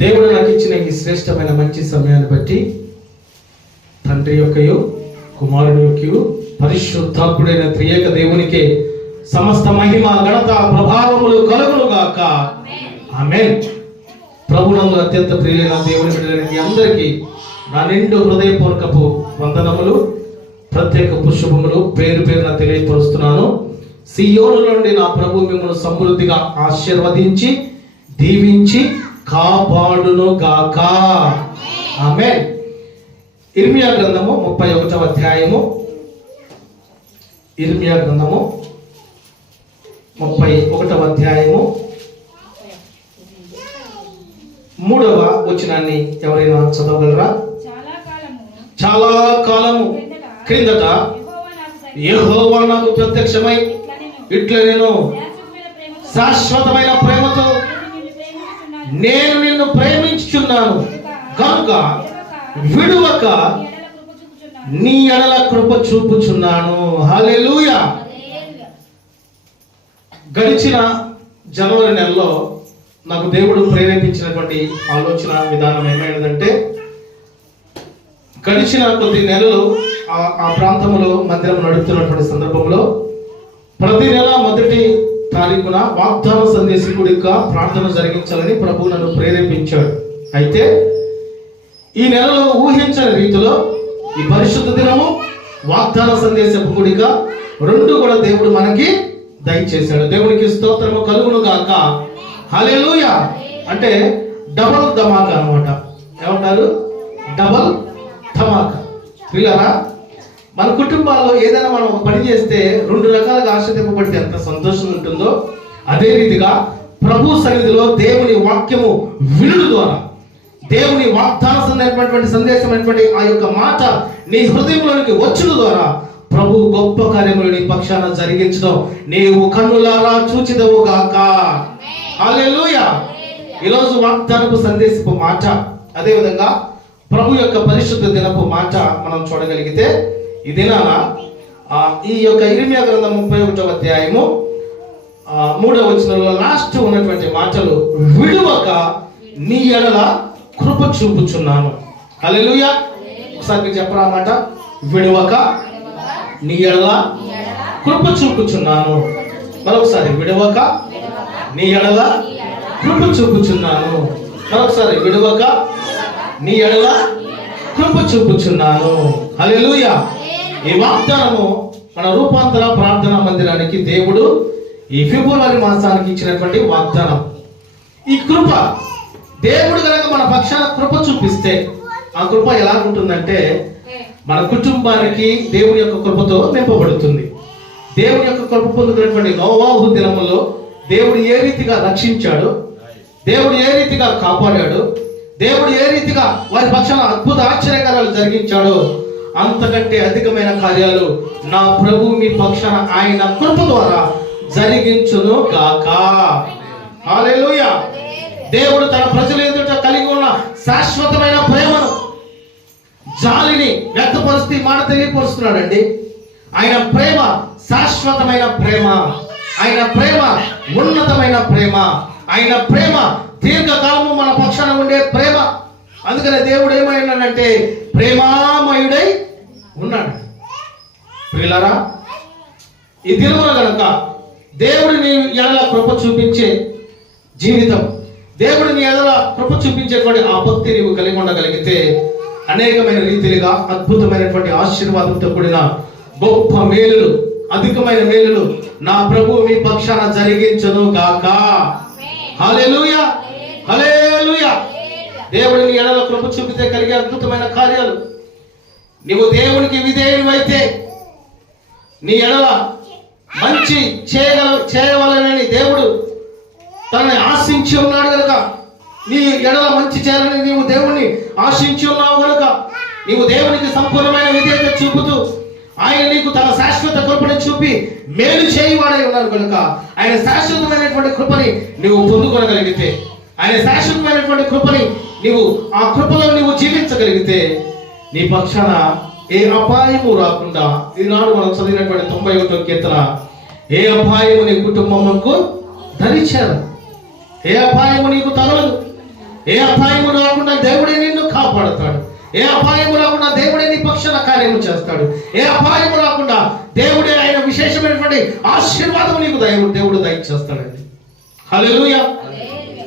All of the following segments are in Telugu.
దేవుడు నాకు ఇచ్చిన ఈ శ్రేష్టమైన మంచి సమయాన్ని బట్టి తండ్రి యొక్కయు కుమారుని యొక్కయు పరిశుద్ధాత్ముడైన త్రియేక దేవునికి సమస్త మహిమ ఘనత ప్రభావములు కలుగును గాక. ఆమేన్. ప్రభునందు అత్యంత ప్రియులైన దేవుని బిడ్డలైన మీ అందరికీ నా నిండు హృదయపూర్వకపు వందనములు, ప్రత్యేక పుష్పములు పేరు పేరున తెలియపరుస్తున్నాను. సియోను నుండి నా ప్రభు మిమ్మల్ని సమృద్ధిగా ఆశీర్వదించి దీవించి కాపాడును గాక. ఆమేన్. ఇర్మియా గ్రంథము 31వ అధ్యాయము, ఇర్మియా గ్రంథము 31వ అధ్యాయము 3వ వచనాన్ని ఎవరైనా చదవగలరా? చాలా కాలము క్రిందట యెహోవా నాకు ప్రత్యక్షమై ఇట్లా నేను శాశ్వతమైన ప్రేమతో నేను నిన్ను ప్రేమించుచున్నాను కనుక విడువక నీ ఎడల కృప చూపుచున్నాను. హల్లెలూయా. గడిచిన జనవరి నెలలో నాకు దేవుడు ప్రేరేపించినటువంటి ఆలోచన విధానం ఏమైనదంటే, గడిచిన కొద్ది నెలలు ఆ ప్రాంతంలో మందిరం నడుపుతున్నటువంటి సందర్భంలో ప్రతి నెల మొదటి తారీఖున వాగ్దాన సందేశకుడిగా ప్రార్థన జరిగించాలని ప్రభు నన్ను ప్రేరేపించాడు. అయితే ఈ నెలలో ఊహించని రీతిలో ఈ పరిశుద్ధ దినము వాగ్దాన సందేశకుడిగా రెండు కూడా దేవుడు మనకి దయచేశాడు. దేవునికి స్తోత్రము కలుగును గాక. హల్లెలూయా. అంటే డబల్ ధమాకా అన్నమాట. ఏమంటారు? డబల్ ధమాకా. పిల్లరా, మన కుటుంబాల్లో ఏదైనా మనం ఒక పని చేస్తే రెండు రకాలుగా ఆశ్రదింపబడితే ఎంత సంతోషం ఉంటుందో, అదే రీతిగా ప్రభు సన్నిధిలో దేవుని వాక్యము వినుడు ద్వారా, దేవుని వాగ్దానమైనటువంటి సందేశమైనటువంటి ఆ యొక్క మాట నీ హృదయంలోనికి వచ్చుట ద్వారా ప్రభు గొప్ప కార్యములు నీ పక్షాన జరిగించడం నీవు కన్నులారా చూచిదవు గాక. హల్లెలూయా. ఈరోజు వాగ్దానపు సందేశపు మాట, అదేవిధంగా ప్రభు యొక్క పరిశుద్ధ దినపు మాట మనం చూడగలిగితే ఈ దినాన ఈ యొక్క ఇర్మియా గ్రంథం 31వ అధ్యాయము 3వ వచనంలో లాస్ట్ ఉన్నటువంటి మాటలు, విడువక నీ ఎడల కృప చూపుచున్నాను. హల్లెలూయా. ఒకసారి చెప్పరా మాట, విడువక నీ ఎడల కృప చూపుచున్నాను. మరొకసారి, విడువక నీ ఎడల కృప చూపుచున్నాను. మరొకసారి, విడువక నీ ఎడల కృప చూపుచున్నాను. హల్లెలూయా. ఈ వాగ్దానము మన రూపాంతర ప్రార్థనా మందిరానికి దేవుడు ఈ ఫిబ్రవరి మాసానికి ఇచ్చినటువంటి వాగ్దానం. ఈ కృప దేవుడు కనుక మన పక్షాన కృప చూపిస్తే ఆ కృప ఎలా ఉంటుందంటే, మన కుటుంబానికి దేవుని యొక్క కృపతో నింపబడుతుంది. దేవుని యొక్క కృప పొందుకున్నటువంటి నోవాహు దినములో దేవుడు ఏ రీతిగా రక్షించాడు, దేవుడు ఏ రీతిగా కాపాడాడు, దేవుడు ఏ రీతిగా వారి పక్షాన అద్భుత ఆశ్చర్యకార్యాలు జరిగించాడో, అంతకంటే అధికమైన కార్యాలు నా ప్రభు మీ పక్షాన ఆయన కృప ద్వారా జరిగించును గాక. హల్లెలూయా. దేవుడు తన ప్రజల ఎదుట కలిగి ఉన్న శాశ్వతమైన ప్రేమను, జాలిని వ్యక్తపరుస్తూ మాట తెలియపరుస్తున్నాడండి. ఆయన ప్రేమ శాశ్వతమైన ప్రేమ, ఆయన ప్రేమ ఉన్నతమైన ప్రేమ, ఆయన ప్రేమ దీర్ఘకాలము మన పక్షాన ఉండే ప్రేమ. అందుకనే దేవుడు ఏమైనాడంటే ప్రేమామయుడై ఉన్నాడు. ప్రియులారా, ఈ దినమున గనుక దేవుడిని ఎడల కృప చూపించే జీవితం, దేవుడిని ఎడల కృప చూపించేటువంటి ఆ భక్తి నీవు కలిగి ఉండగలిగితే అనేకమైన రీతిగా అద్భుతమైనటువంటి ఆశీర్వాదంతో కూడిన గొప్ప మేలులు, అధికమైన మేలులు నా ప్రభు మీ పక్షాన జరిగించను గాక. హల్లెలూయా. హల్లెలూయా. దేవుడిని ఎడల కృప చూపితే కలిగే అద్భుతమైన కార్యాలు. నీవు దేవునికి విధేయుడివైతే నీ ఎడల మంచి చేయవలనని దేవుడు తనని ఆశించి ఉన్నాడు కనుక, నీ ఎడల మంచి చేయాలని నీవు దేవుణ్ణి ఆశించి ఉన్నావు కనుక, నీవు దేవునికి సంపూర్ణమైన విధేయత చూపుతూ ఆయన నీకు తన శాశ్వత కృపని చూపి మేలు చేయవాడై ఉన్నాడు కనుక, ఆయన శాశ్వతమైనటువంటి కృపని నీవు పొందుకోగలిగితే, ఆయన శాశ్వతమైనటువంటి కృపని నీవు ఆ కృపలో నీవు జీవించగలిగితే నీ పక్షాన ఏ అపాయము రాకుండా, ఈనాడు మనం చదివినటువంటి 91వ కీర్తన, ఏ అపాయము నీ కుటుంబముకు ధరించారు, ఏ అపాయము నీకు తగలదు, ఏ అపాయము రాకుండా దేవుడే నిన్ను కాపాడుతాడు. ఏ అపాయము రాకుండా దేవుడే నీ పక్షాన కార్యము చేస్తాడు. ఏ అపాయము రాకుండా దేవుడే ఆయన విశేషమైనటువంటి ఆశీర్వాదం నీకు దేవుడు దయచేస్తాడండి. హల్లెలూయా.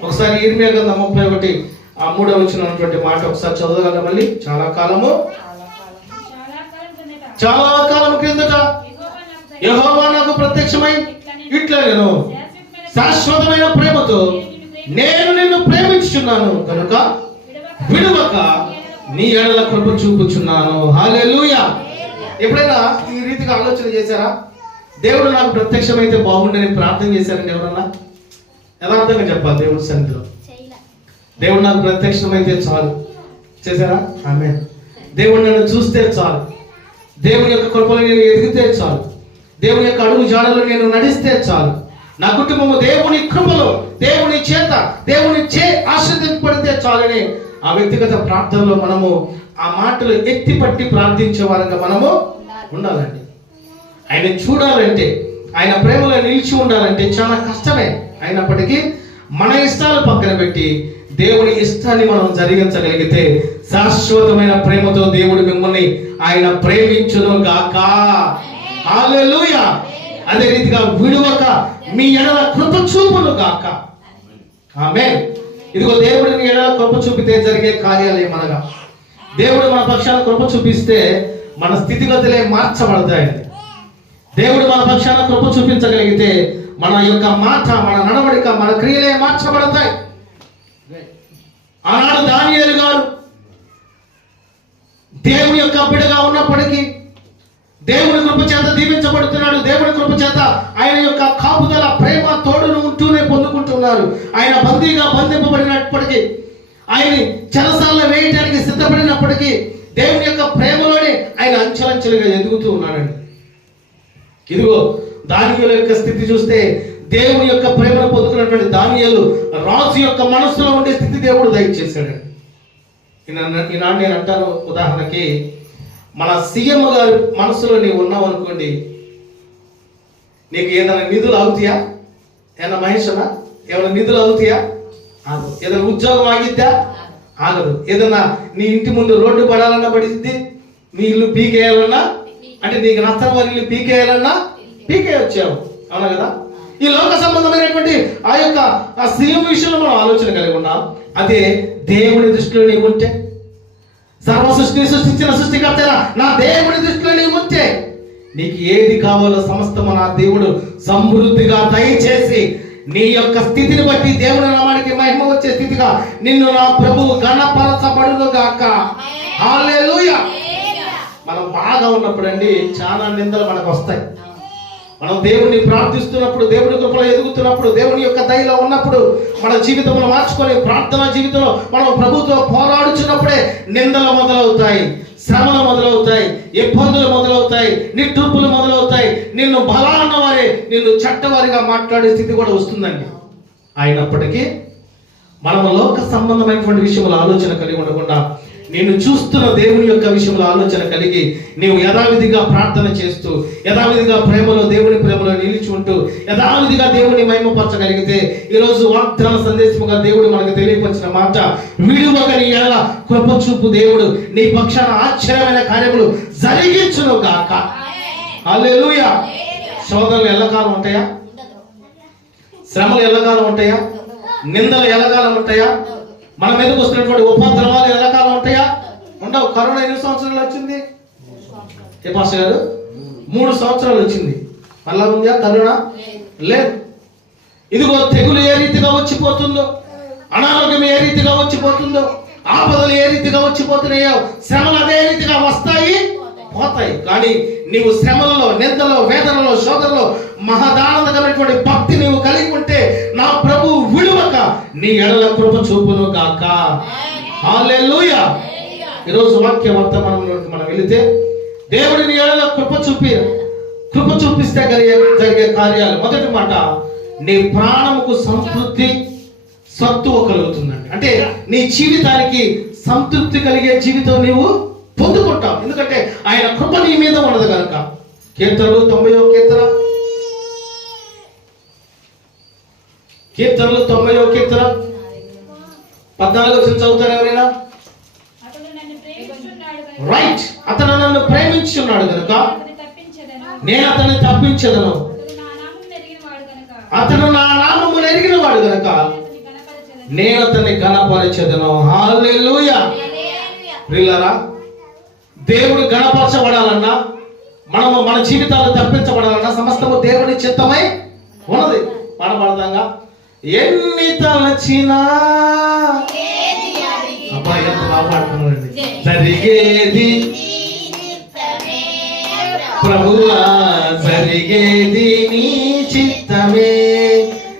ఒకసారి ఇర్మియా గ్రంథం 31:3 మాట ఒకసారి చదవగలరా మళ్ళీ? చాలా కాలం క్రిందట యెహోవా నాకు ప్రత్యక్షమై ఇట్లా నేను శాశ్వతమైన ప్రేమతో నేను నిన్ను ప్రేమించుచున్నాను కనుక విడువక నీ ఎడల కృప చూపుచున్నాను. హల్లెలూయా. ఎప్పుడైనా ఈ రీతిగా ఆలోచన చేశారా? దేవుడు నాకు ప్రత్యక్షమైతే బాగుండని ప్రార్థన చేశారండి ఎవరన్నా? యథార్థంగా చెప్పాలి దేవుడి సన్నిధిలో. దేవుడు నాకు ప్రత్యక్షమైతే చాలు చేశారా? ఆమేన్. దేవుడు నన్ను చూస్తే చాలు, దేవుని యొక్క కృపలో నేను ఎదిగితే చాలు, దేవుని యొక్క అడుగు జాడలో నేను నడిస్తే చాలు, నా కుటుంబము దేవుని కృపలో దేవుని చేత దేవుని ఆశీర్వదింపబడితే చాలని ఆ వ్యక్తిగత ప్రార్థనలో మనము ఆ మాటలు ఎత్తిపట్టి ప్రార్థించే వారంగా మనము ఉండాలండి. ఆయన చూడాలంటే, ఆయన ప్రేమలో నిలిచి ఉండాలంటే చాలా కష్టమే. అయినప్పటికీ మన ఇష్టాలు పక్కన పెట్టి దేవుని ఇష్టాన్ని మనం జరిగించగలిగితే శాశ్వతమైన ప్రేమతో దేవుడు మిమ్మల్ని ఆయన ప్రేమించును గాక. హల్లెలూయా. అదే రీతిగా విడువక మీ ఎడల కృప చూపును గాక. ఆమేన్. ఇదిగో దేవుడు మీ ఎడల కృప చూపితే జరిగే కార్యాలు ఏమనగా, దేవుడు మన పక్షాన కృప చూపిస్తే మన స్థితిగతులే మార్చబడతాయండి. దేవుడు మన పక్షాన కృప చూపించగలిగితే మన యొక్క మాట, మన నడవడిక, మన క్రియలే మార్చబడతాయి. ఆనాడు దానియేలు గారు దేవుని యొక్క బిడ్డగా ఉన్నప్పటికీ దేవుని కృప చేత దీవించబడుతున్నాడు. దేవుని కృప చేత ఆయన యొక్క కాపుదల, ప్రేమ, తోడును ఉంటూనే పొందుకుంటున్నారు. ఆయన బందీగా బంధింపబడినప్పటికీ, ఆయన చెరసాలలో వేయటానికి సిద్ధపడినప్పటికీ దేవుని యొక్క ప్రేమలోనే ఆయన అంచెలంచెలుగా ఎదుగుతూ ఉన్నాడండి. ఇదిగో దానియేలు యొక్క స్థితి చూస్తే దేవుని యొక్క ప్రేమను పొందుకున్నటువంటి దానియేలు రాజు యొక్క మనసులో ఉండే స్థితి దేవుడు దయచేశాడండి. ఈనాడు నేను అంటాను, ఉదాహరణకి మన సీఎం గారి మనసులో నీవు ఉన్నావు అనుకోండి, నీకు ఏదైనా నిధులు అవుతాయా? ఏదైనా మహేషనా ఏమైనా నిధులు అవుతాయా? ఆగదు. ఏదైనా ఉద్యోగం ఆగిద్దా? ఆగదు. ఏదైనా నీ ఇంటి ముందు రోడ్డు పడాలన్నా పడిద్ది, నీ ఇల్లు పీకేయాలన్నా, అంటే నీకు నష్టం వారి ఇల్లు పీకేయాలన్నా పీకే వచ్చావు, అవునా కదా? ఈ లోక సంబంధమైనటువంటి ఆ యొక్క ఆ సీఎం విషయంలో మనం ఆలోచన కలిగి ఉన్నాం. అదే దేవుని దృష్టిలో నీవు ఉంటే, సర్వ సృష్టిని సృష్టించిన సృష్టికర్త నా దేవుని దృష్టిలో నీవు ఉంటే, నీకు ఏది కావాలో సమస్తము నా దేవుడు సమృద్ధిగా దయచేసి నీ యొక్క స్థితిని బట్టి దేవుని నామానికి మహిమ వచ్చే స్థితిగా నిన్ను నా ప్రభువు ఘనపరచబడును గాక. హల్లెలూయా. మనం బాగా ఉన్నప్పుడు అండి చాలా నిందలు మనకు వస్తాయి. మనం దేవుణ్ణి ప్రార్థిస్తున్నప్పుడు, దేవుని కృపలో ఎదుగుతున్నప్పుడు, దేవుని యొక్క దయలో ఉన్నప్పుడు, మన జీవితంలో మార్చుకొని ప్రార్థనా జీవితంలో మనం ప్రభుతో పోరాడుచున్నప్పుడే నిందలు మొదలవుతాయి, శ్రమలు మొదలవుతాయి, ఇబ్బందులు మొదలవుతాయి, నిట్టూర్పులు మొదలవుతాయి. నిన్ను బలాన్న వారే నిన్ను చట్టవారిగా మాట్లాడే స్థితి కూడా వస్తుందండి. అయినప్పటికీ మనము లోక సంబంధమైనటువంటి విషయంలో ఆలోచన కలిగి ఉండకుండా నేను చూస్తున్న దేవుని యొక్క విషయంలో ఆలోచన కలిగి నీవు యథావిధిగా ప్రార్థన చేస్తూ, యథావిధిగా ప్రేమలో దేవుని ప్రేమలో నిలిచి ఉంటూ, యథావిధిగా దేవుని మహిమపరచగలిగితే ఈరోజు వాగ్దాన సందేశముగా దేవుడు మనకు తెలియపరిచిన మాట, విడువక నీ ఎడల కృప చూపు దేవుడు నీ పక్షాన ఆశ్చర్యమైన కార్యములు జరిగించును గాక. హల్లెలూయా. శోధనలు ఎల్లకాలం ఉంటాయా? శ్రమలు ఎల్లకాలం ఉంటాయా? నిందలు ఎల్లకాలం ఉంటాయా? మన మీదకి వస్తున్నటువంటి ఉపద్రవాలు ఎల్లకాలం ఉంటాయా? ఉండవు. కరోనా ఎన్ని సంవత్సరాలు వచ్చింది? ఏ పాస్టర్ గారు? 3 సంవత్సరాలు వచ్చింది. మళ్ళా ఉందా కరోనా? లేదు. ఇదిగో తెగులు ఏ రీతిగా వచ్చిపోతుందో, అనారోగ్యం ఏ రీతిగా వచ్చిపోతుందో, ఆపదలు ఏ రీతిగా వచ్చిపోతున్నాయో, శ్రమలు అదే రీతిగా వస్తాయి, పోతాయి. కానీ నీవు శ్రమలలో, నిందలో, వేదనలో, శోధనలో మహదానందకరమైనటువంటి భక్తి నీవు కలిగి ఉంటే నా ప్రభు విడువక నీ ఎడల కృప చూపును గాక. హల్లెలూయా. ఈరోజు వాక్య వర్తమానంలోకి మనం వెళితే, దేవుడి నీ ఎడల కృప చూపిస్తే జరిగే కార్యాలు. మొదటి మాట, నీ ప్రాణముకు సంతృప్తి, సత్తువ కలుగుతుందండి. అంటే నీ జీవితానికి సంతృప్తి కలిగే జీవితం నీవు పొందుకుంటావు. ఎందుకంటే ఆయన కృప నీ మీద ఉన్నది కనుక. కీర్తనలు 90వ కీర్తన 14 వచనం చదువుతారు ఎవరైనా? రైట్. అతను నన్ను ప్రేమించున్నాడు కనుక నేను అతన్ని తప్పించదను. అతను నా నామమును ఎరిగిన వాడు కనుక నేను అతన్ని ఘనపరచెదను. హల్లెలూయా. ప్రియులారా, దేవుడు ఘనపరచబడాలన్నా, మనము మన జీవితాలు తప్పించబడాలన్నా సమస్తము దేవుని చిత్తమై ఉన్నది. పాడబడతాంగా, ఎన్ని తలచినా అబ్బాయి ఎంత బాగా పాడుతున్నారండి. జరిగేది ప్రభువా, జరిగేది నీ చిత్తమే,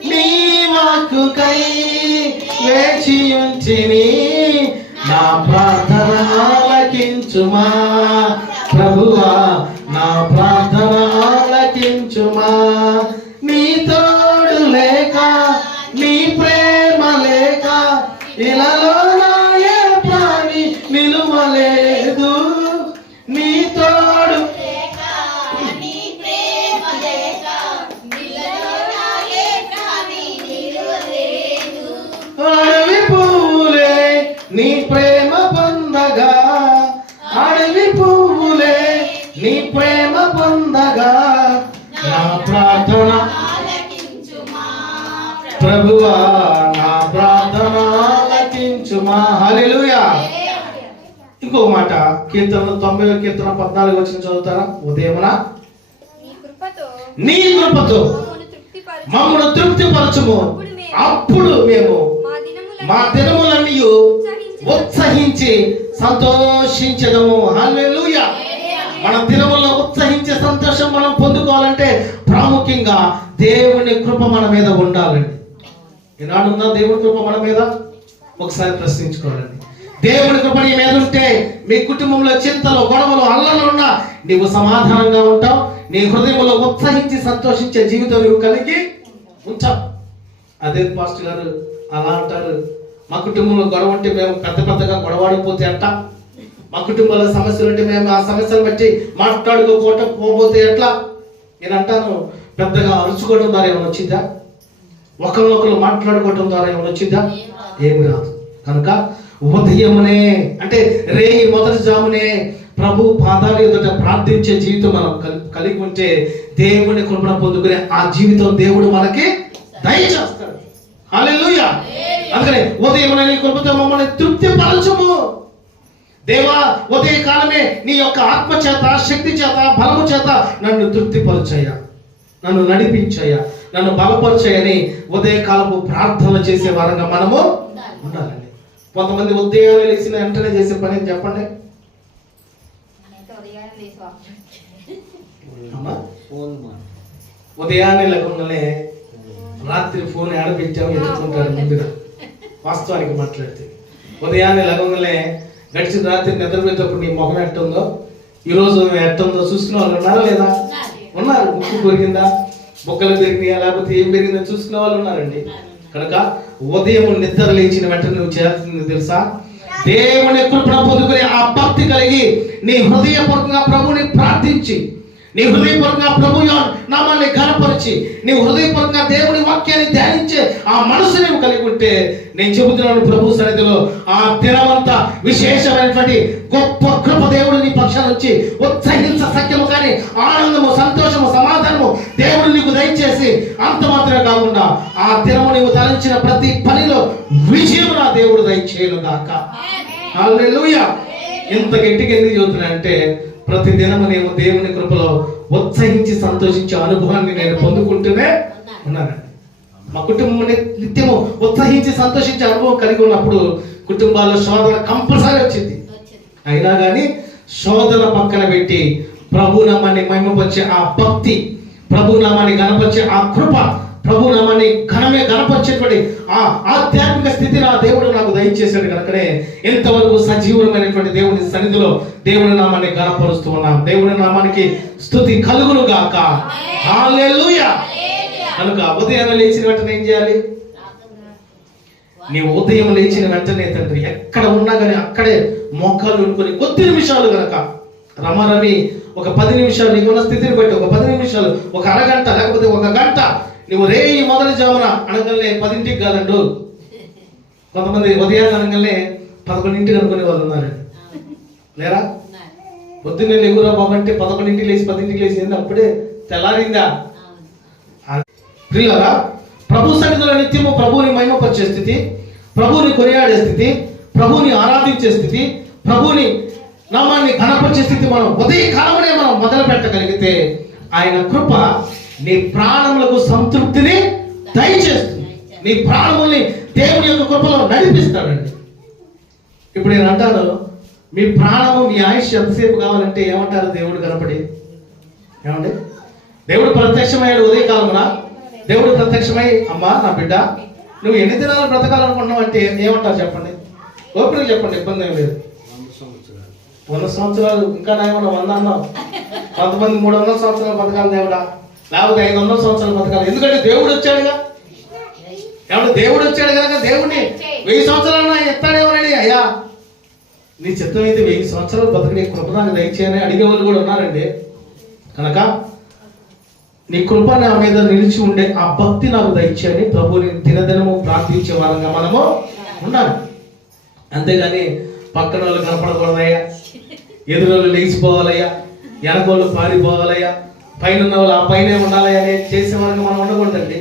నీ వాక్కుకై వేచి ఉంచిని, నా ప్రార్థన ఆలకించుమా ప్రభువా, నా ప్రార్థన ఆలకించుమా. నీ తోడు లేక, నీ ప్రేమ లేక ఇలాలో నాయే ప్రాణి నిలువలేదు. నీ తోడు అడవి పువ్వులే నీ ప్రేమ పొందగా, అడవి పువ్వులే నీ ప్రేమ పొందగా, నా ప్రార్థన ప్రభువా, నా ప్రార్థన ఆలకించుమా. హల్లెలూయా. ఇంకో మాట, కీర్తన 90వ కీర్తన 14 వచనం చదువుతారా? ఉదయమున నీ కృపతో మమ్మను తృప్తిపరచుము, అప్పుడు మేము మా దినములన్నీ ఉత్సహించి సంతోషించదము. హల్లెలూయా. మన దినముల్లో ఉత్సహించే సంతోషం మనం పొందుకోవాలంటే ప్రాముఖ్యంగా దేవుని కృప మన మీద ఉండాలండి. ఈనాడు ఉందా దేవుని కృప మన మీద? ఒకసారి ప్రశ్నించుకోవాలండి. దేవుని కృప నీ మీద ఉంటే మీ కుటుంబంలో చింతలు, గొడవలు, అల్లలు ఉన్నా నీవు సమాధానంగా ఉంటావు. నీ హృదయంలో ఉత్సహించి సంతోషించే జీవితం నువ్వు కలిగి ఉంటావు. అదే పాస్టర్ గారు అలా అంటారు, మా కుటుంబంలో గొడవ ఉంటే మేము పెద్దగా గొడవాడిపోతే అంట, మా కుటుంబంలో సమస్యలు ఉంటే మేము ఆ సమస్యలు బట్టి పోతే ఎట్లా? నేను అంటాను, పెద్దగా అరుచుకోవడం ద్వారా ఏమైనా వచ్చిందా? ఒకరినొకరు మాట్లాడుకోవడం ద్వారా ఏమైనా వచ్చిందా? ఏమి రాదు. కనుక ఉదయమునే అంటే రేయి మొదటి జామునే ప్రభు పాదాల ఎదుట ప్రార్థించే జీవితం మనం కలిగి ఉంటే దేవుని కృపను పొందుకునే ఆ జీవితం దేవుడు మనకి దయచేస్తాడు. హల్లెలూయా. అందుకనే ఉదయమునే నీ కృపతో మమ్మల్ని తృప్తిపరచుము. దేవా, ఉదయ కాలమే నీ యొక్క ఆత్మ చేత, శక్తి చేత, బలము చేత నన్ను తృప్తిపరచయ్యా, నన్ను నడిపించయ్యా, నన్ను బలపరచయ్యని ఉదయకాలపు ప్రార్థన చేసే వారంగా మనము ఉండాలండి. కొంతమంది ఉదయాన్నే లేచిన వెంటనే చేసే పని చెప్పండి. ఉదయాన్నే లేకుండానే రాత్రి ఫోన్ ఆడబెట్టాము ఎత్తుకుంటారు ముందుగా. వాస్తవానికి మాట్లాడితే ఉదయాన్నే లేకుండానే గడిచిన రాత్రి నిద్రపోయేటప్పుడు నీ మొహం ఎట్టుందో, ఈరోజు ఎట్టుందో చూసుకునే వాళ్ళు ఉన్నారా లేదా? ఉన్నారు. ముక్కు పెరిగిందా, బొక్కలు పెరిగినాయా, లేకపోతే ఏం పెరిగిందో చూసుకునే వాళ్ళు ఉన్నారండి. కనుక ఉదయం నిద్ర లేచిన వెంటనే నువ్వు చేయాల్సింది తెలుసా? దేవుని కృపను పొందుకునే ఆ భక్తి కలిగి నీ హృదయపూర్వకంగా ప్రభుని ప్రార్థించి, నీ హృదయపూర్వకంగా ప్రభు నామాన్ని ఘనపరిచి, నీ హృదయపూర్వకంగా దేవుని వాక్యాన్ని ధ్యానించే ఆ మనసు నువ్వు కలిగి ఉంటే, నేను చెబుతున్నాను ప్రభు సన్నిధిలో ఆ దినమంతా విశేషమైనటువంటి గొప్ప కృప దేవుడు నీ పక్షాల నుంచి ఉత్సహించ సఖ్యము కానీ ఆనందము, సంతోషము, సమాధానము దేవుడు నీకు దయచేసి అంత మాత్రమే కాకుండా ఆ దినము నీవు తలంచిన ప్రతి పనిలో విజయం నా దేవుడు దయచేయను గాక. హల్లెలూయా. ఇంత గట్టిగా ఎందుకు చెబుతున్నానంటే, ప్రతి దినము నేను దేవుని కృపలో ఉత్సహించి సంతోషించే అనుభవాన్ని నేను పొందుకుంటూనే ఉన్నానండి. మా కుటుంబం నిత్యము ఉత్సహించి సంతోషించే అనుభవం కలిగి ఉన్నప్పుడు కుటుంబాల్లో శోధన కంపల్సరీ వచ్చింది. అయినా కానీ శోధన పక్కన పెట్టి ప్రభు నామాన్ని మహిమపరిచే ఆ భక్తి, ప్రభు నామాన్ని గణపరిచే ఆ కృప, ప్రభు నామాన్ని గణపరిచేటువంటి ఆ ఆధ్యాత్మిక స్థితి నా దేవుడు నాకు దయచేశాడు. కనుకనే ఎంతవరకు సజీవులమైనటువంటి దేవుని సన్నిధిలో దేవుని నామాన్ని గణపరుస్తూ ఉన్నాం. దేవుని నామానికి స్తుతి కలుగును గాక. హల్లెలూయా. కనుక ఉదయం లేచిన వెంటనే ఏం చేయాలి? నీవు ఉదయం లేచిన వెంటనే తండ్రి ఎక్కడ ఉన్నా కానీ అక్కడే మోకాళ్ళు ఉండుకొని కొద్ది నిమిషాలు గనక రమరమి ఒక 10 నిమిషాలు నీకున్న స్థితిని బట్టి ఒక 10 నిమిషాలు, ఒక అరగంట, లేకపోతే ఒక గంట నువ్వు రేయి మొదటి జామున అనగానే 10ంటికి కాదండు, కొంతమంది ఉదయాన్నే 11ంటికి అనుకునే వాళ్ళు ఉన్నారండి, లేరా? పొద్దున్నే లేగురా బాబు అంటే 11ంటికి లేచి 10ంటికి లేచి అప్పుడే తెల్లారిందా? ప్రియులారా, ప్రభు సన్నిధిలో నిత్యము ప్రభువుని మహిమపరిచే స్థితి, ప్రభువుని కొనియాడే స్థితి, ప్రభువుని ఆరాధించే స్థితి, ప్రభువుని నామాన్ని ఘనపరిచే స్థితి మనం ఉదయకాలమునే మనం మొదలు పెట్టగలిగితే ఆయన కృప నీ ప్రాణములకు సంతృప్తిని దయచేస్తుంది. నీ ప్రాణముల్ని దేవుని యొక్క కృపలో నడిపిస్తాడండి. ఇప్పుడు నేను అంటాను, మీ ప్రాణము మీ ఆయుష్ ఎంతసేపు కావాలంటే ఏమంటారు? దేవుడు కనపడి ఏమండి, దేవుడు ప్రత్యక్షమయ్యాడు ఉదయకాలమున. దేవుడు ప్రత్యక్షమై, అమ్మా నా బిడ్డ నువ్వు ఎన్ని దినాలు బ్రతకాలనుకుంటున్నావు అంటే ఏమంటారు చెప్పండి? ఓపెన్గా చెప్పండి, ఇబ్బంది ఏం లేదు. 100 సంవత్సరాలు, ఇంకా నాయమన్నా 100 అన్నావు. కొంతమంది 300 సంవత్సరాలు బతకాలి దేవుడా, లేకపోతే 500 సంవత్సరాలు బతకాలి. ఎందుకంటే దేవుడు వచ్చాడుగా. ఏమన్నా దేవుడు వచ్చాడు కనుక దేవుడిని 1000 సంవత్సరాలు ఎత్తాడేమోనండి. అయ్యా నీ చిత్తం అయితే 1000 సంవత్సరాలు బతకని కృప నాకు దయచేయని అడిగేవాళ్ళు కూడా ఉన్నారండి. కనుక నీ కృప నా మీద నిలిచి ఉండే ఆ భక్తి నాకు దయచేయని ప్రభుని దినదినము ప్రార్థించే వారంగా మనము ఉండాలి. అంతేగాని పక్కన వాళ్ళు కనపడకూడదయ్యా, ఎదురోళ్ళు లేచిపోవాలయ్యా, వెనకోళ్ళు పారిపోవాలయ్యా, పైన ఉన్న వాళ్ళు ఆ పైనే ఉండాలయ్యా అని చేసే వారంగా మనం ఉండకూడదండి.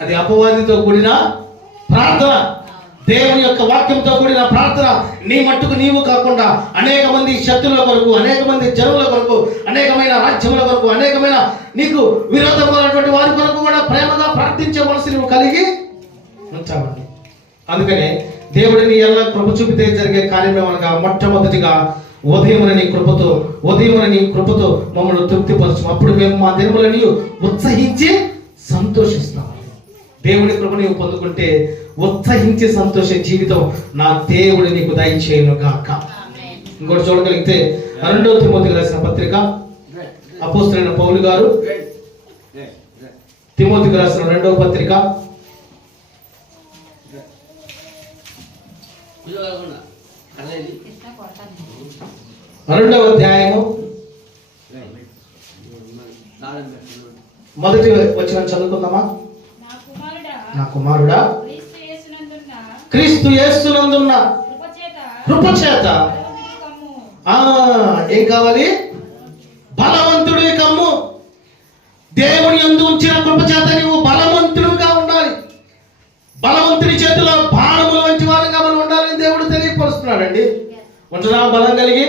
అది అపవాదితో కూడిన ప్రార్థన, దేవుని యొక్క వాక్యంతో కూడిన ప్రార్థన. నీ మట్టుకు నీవు కాకుండా అనేక మంది శత్రువుల కొరకు, అనేక మంది జనుల కొరకు, అనేకమైన రాజ్యముల కొరకు, అనేకమైన నీకు విరోధమైనటువంటి వారి కొరకు కూడా ప్రేమగా ప్రార్థించే మనసు నువ్వు కలిగి ఉంచావండి. అందుకనే దేవుడిని ఎలా కృప చూపితే జరిగే కార్యక్రమాలుగా మొట్టమొదటిగా ఉదయమున నీ కృపతో మమ్మల్ని తృప్తిపరచు. అప్పుడు మేము మా దినములని ఉత్సహించి సంతోషిస్తాం. దేవుని కృప నీవు పొందుకుంటే ఉత్సహించి సంతోషే జీవితం నా దేవుడు నీకు దయచేయును గాక. ఇంకోటి చూడగలిగితే 2 తిమోతికి రాసిన పత్రిక అపోస్తలుడైన పౌలు గారు తిమోతికి రాసిన 2వ పత్రిక 2వ అధ్యాయము 1వ వచనం చదువుకుందామా? నా కుమారుడా, క్రీస్తు యేసునందున్న కృపచేత ఏం కావాలి? బలవంతుడివి కమ్ము. దేవుని యందు ఉంచిన కృపచేత నీవు బలవంతుడిగా ఉండాలి. బలవంతుడి చేతిలో బాణముల వంటి వారంగా మనం ఉండాలని దేవుడు తెలియపరుస్తున్నాడండి. ఉంటున్నా బలం కలిగి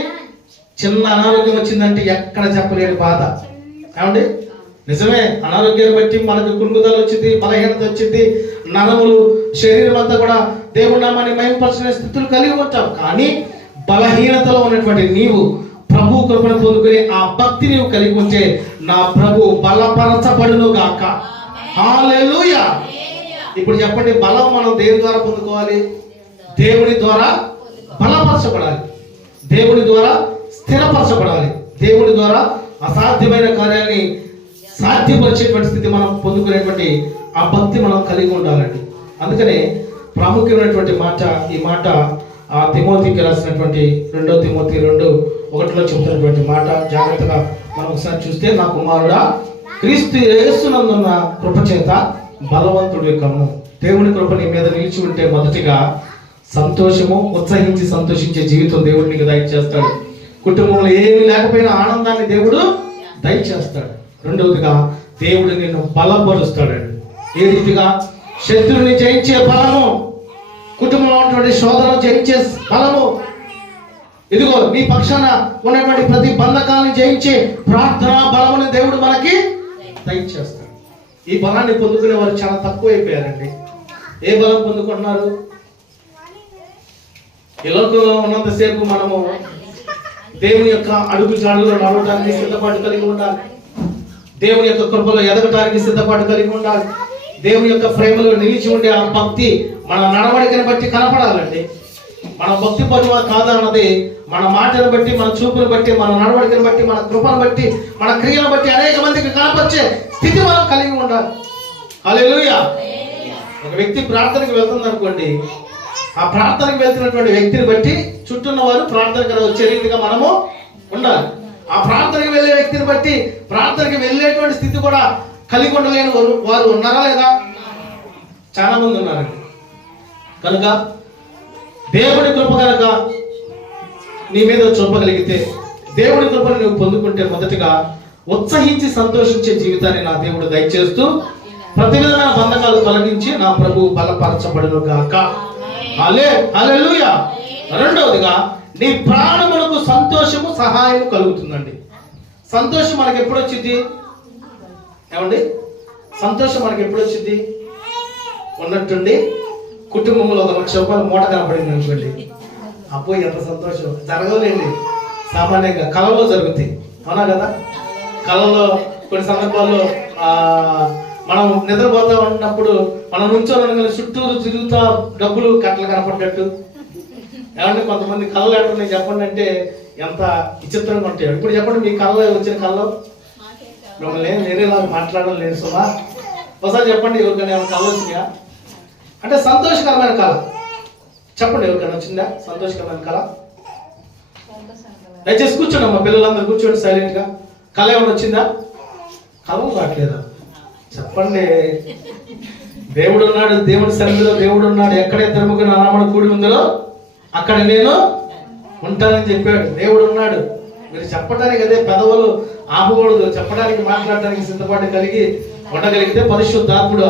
చిన్న అనారోగ్యం వచ్చిందంటే ఎక్కడ చెప్పలేని బాధ. ఏమండి, నిజమే, అనారోగ్యాన్ని బట్టి మనకు కృంగుదల వచ్చింది, బలహీనత వచ్చింది, నరములు శరీరం అంతా కూడా దేవుడి నామాన్ని మహిమపరచిన స్థితులు కలిగి ఉంటాం. కానీ బలహీనతలో ఉన్నటువంటి నీవు ప్రభు కృపను పొందుకుని ఆ భక్తి నీవు కలిగి ఉంటే నా ప్రభు బలపరచబడును గాక. హల్లెలూయా. ఇప్పుడు చెప్పండి, బలం మనం దేని ద్వారా పొందుకోవాలి? దేవుని ద్వారా బలపరచబడాలి, దేవుని ద్వారా స్థిరపరచబడాలి, దేవుని ద్వారా అసాధ్యమైన కార్యాన్ని సాధ్యపరిచేటువంటి స్థితి మనం పొందుకునేటువంటి ఆ భక్తి మనం కలిగి ఉండాలండి. అందుకనే ప్రాముఖ్యమైనటువంటి మాట, ఈ మాట ఆ తిమోతికి రాసినటువంటి 2 తిమోతి 2:1 చెబుతున్నటువంటి మాట జాగ్రత్తగా మనం ఒకసారి చూస్తే, నా కుమారుడా, క్రీస్తు యేసునందున్న కృపచేత బలవంతుడి కమ్ము. దేవుని కృప నీ మీద నిలిచి ఉంటే మొదటిగా సంతోషము, ఉత్సహించి సంతోషించే జీవితం దేవుడు నీకు దయచేస్తాడు. కుటుంబంలో ఏమి లేకపోయినా ఆనందాన్ని దేవుడు దయచేస్తాడు. రెండవదిగా దేవుడు నిన్ను బలపరుస్తాడండి. ఏ రీతిగా? శత్రువుని జయించే బలము, కుటుంబంలో ఉన్నటువంటి శోధనను జయించే బలము, ఇదిగో నీ పక్షాన ఉన్నటువంటి ప్రతి బంధకాలను జయించే ప్రార్థనా బలముని దేవుడు మనకి దయచేస్తాడు. ఈ బలాన్ని పొందుకునే వారు చాలా తక్కువ అయిపోయారండి. ఏ బలం పొందుకుంటున్నారు? ఈ లోకంలో ఉన్నంతసేపు మనము దేవుని యొక్క అడుగు జాడులో నడవడానికి సిద్ధపాటు కలిగి ఉండాలి. దేవుని యొక్క కృపలో ఎదగటానికి సిద్ధపాటు కలిగి ఉండాలి. దేవుని యొక్క ప్రేమలో నిలిచి ఉండే ఆ భక్తి మన నడవడికను బట్టి కనపడాలండి. మన భక్తి పరువా కాదా అన్నది మన మాటను బట్టి, మన చూపును బట్టి, మన నడవడికను బట్టి, మన కృపను బట్టి, మన క్రియను బట్టి అనేక మందికి కనపరిచే స్థితి మనం కలిగి ఉండాలి. హల్లెలూయా. ఒక వ్యక్తి ప్రార్థనకు వెళ్తుంది అనుకోండి, ఆ ప్రార్థనకు వెళ్తున్నటువంటి వ్యక్తిని బట్టి చుట్టూన్న వారు ప్రార్థనకు వచ్చే రీతిగా మనము ఉండాలి. ఆ ప్రార్థనకు వెళ్ళే వ్యక్తిని బట్టి ప్రార్థనకి వెళ్ళేటువంటి స్థితి కూడా కలిగి ఉండలేని వారు ఉన్నారా లేదా? చాలా మంది ఉన్నారండి. కనుక దేవుని కృప కనుక నీ మీద చూపగలిగితే, దేవుని కృపను నువ్వు పొందుకుంటే మొదటిగా ఉత్సహించి సంతోషించే జీవితాన్ని నా దేవుడు దయచేస్తూ ప్రతి విధమైన బంధకాలు తొలగించి నా ప్రభు బలపరచబడును గాక. హల్లెలూయా. రెండవదిగా నీ ప్రాణములకు సంతోషము సహాయం కలుగుతుందండి. సంతోషం మనకి ఎప్పుడు వచ్చింది ఏమండి? సంతోషం మనకి ఎప్పుడు వచ్చింది? ఉన్నట్టుండి కుటుంబంలో ఒక ₹1,00,000 మూట కనపడింది అనుకోండి, అబ్బో ఎంత సంతోషం. జరగలేండి, సామాన్యంగా కళలో జరుగుతాయి, అవునా కదా? కళలో కొన్ని సందర్భాల్లో మనం నిద్రపోతా ఉన్నప్పుడు మనం నుంచోని చుట్టూరు తిరుగుతా డబ్బులు కట్టలు కనపడ్డట్టు, ఏమంటే కొంతమంది కళలు ఎట్టున్నాయి చెప్పండి అంటే ఎంత విచిత్రంగా ఉంటాయి. ఇప్పుడు చెప్పండి, మీ కళలో వచ్చిన కళలో మిమ్మల్ని వేరేలాగా మాట్లాడడం లేదు సుమా. ఒకసారి చెప్పండి, ఎవరికైనా ఏమైనా కళ వచ్చిందా? అంటే సంతోషకరమైన కళ చెప్పండి, ఎవరికైనా వచ్చిందా సంతోషకరమైన కళ? దయచేసి కూర్చోండి అమ్మా, పిల్లలందరూ కూర్చోండి సైలెంట్గా. కళ ఏమైనా వచ్చిందా? కళ రావట్లేదా? చెప్పండి. దేవుడు ఉన్నాడు, దేవుడి సన్నిధిలో దేవుడు ఉన్నాడు. ఎక్కడైతే ముగ్గురు నామమున కూడి ఉందో అక్కడ నేను ఉంటానని చెప్పాడు. దేవుడు ఉన్నాడు. మీరు చెప్పడానికి అదే పెదవులు ఆపకూడదు, చెప్పడానికి మాట్లాడడానికి సిద్ధపాటు కలిగి ఉండగలిగితే పరిశుద్ధాత్ముడు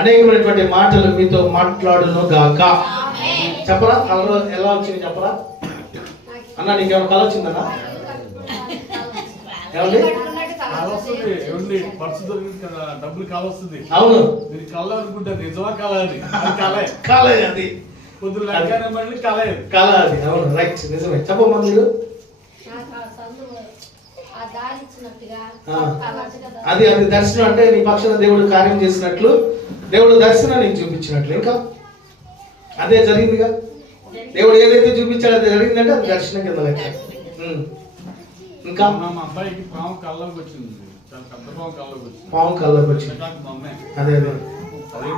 అనేకమైనటువంటి మాటలు మీతో మాట్లాడును గాక. చెప్పరా కళ ఎలా వచ్చింది చెప్పరా అన్న? నీకేమైనా కళ వచ్చిందన్నా? ఏమండి? డబ్బులు కావస్తుంది. అవును, మీరు కళ అనుకుంటారు, నిజమా కళ అది? కళ అది పొద్దున్న కళ అది. అవును, రైట్, నిజమే. చెప్పమ్మా మీరు. అది అది దర్శనం అంటే నీ పక్షాన దేవుడు కార్యం చేసినట్లు, దేవుడు దర్శనం నీకు చూపించినట్లు. ఇంకా అదే జరిగిందిగా. దేవుడు ఏదైతే చూపించాడో అది జరిగిందంటే అది దర్శనం కింద లెక్క. ఇంకా మా అబ్బాయికి పాము కళ్ళలోకి వచ్చింది, చాలా పెద్ద పాము కళ్ళలోకి వచ్చింది. పాము కళ్ళలోకి వచ్చింది. అదే అదే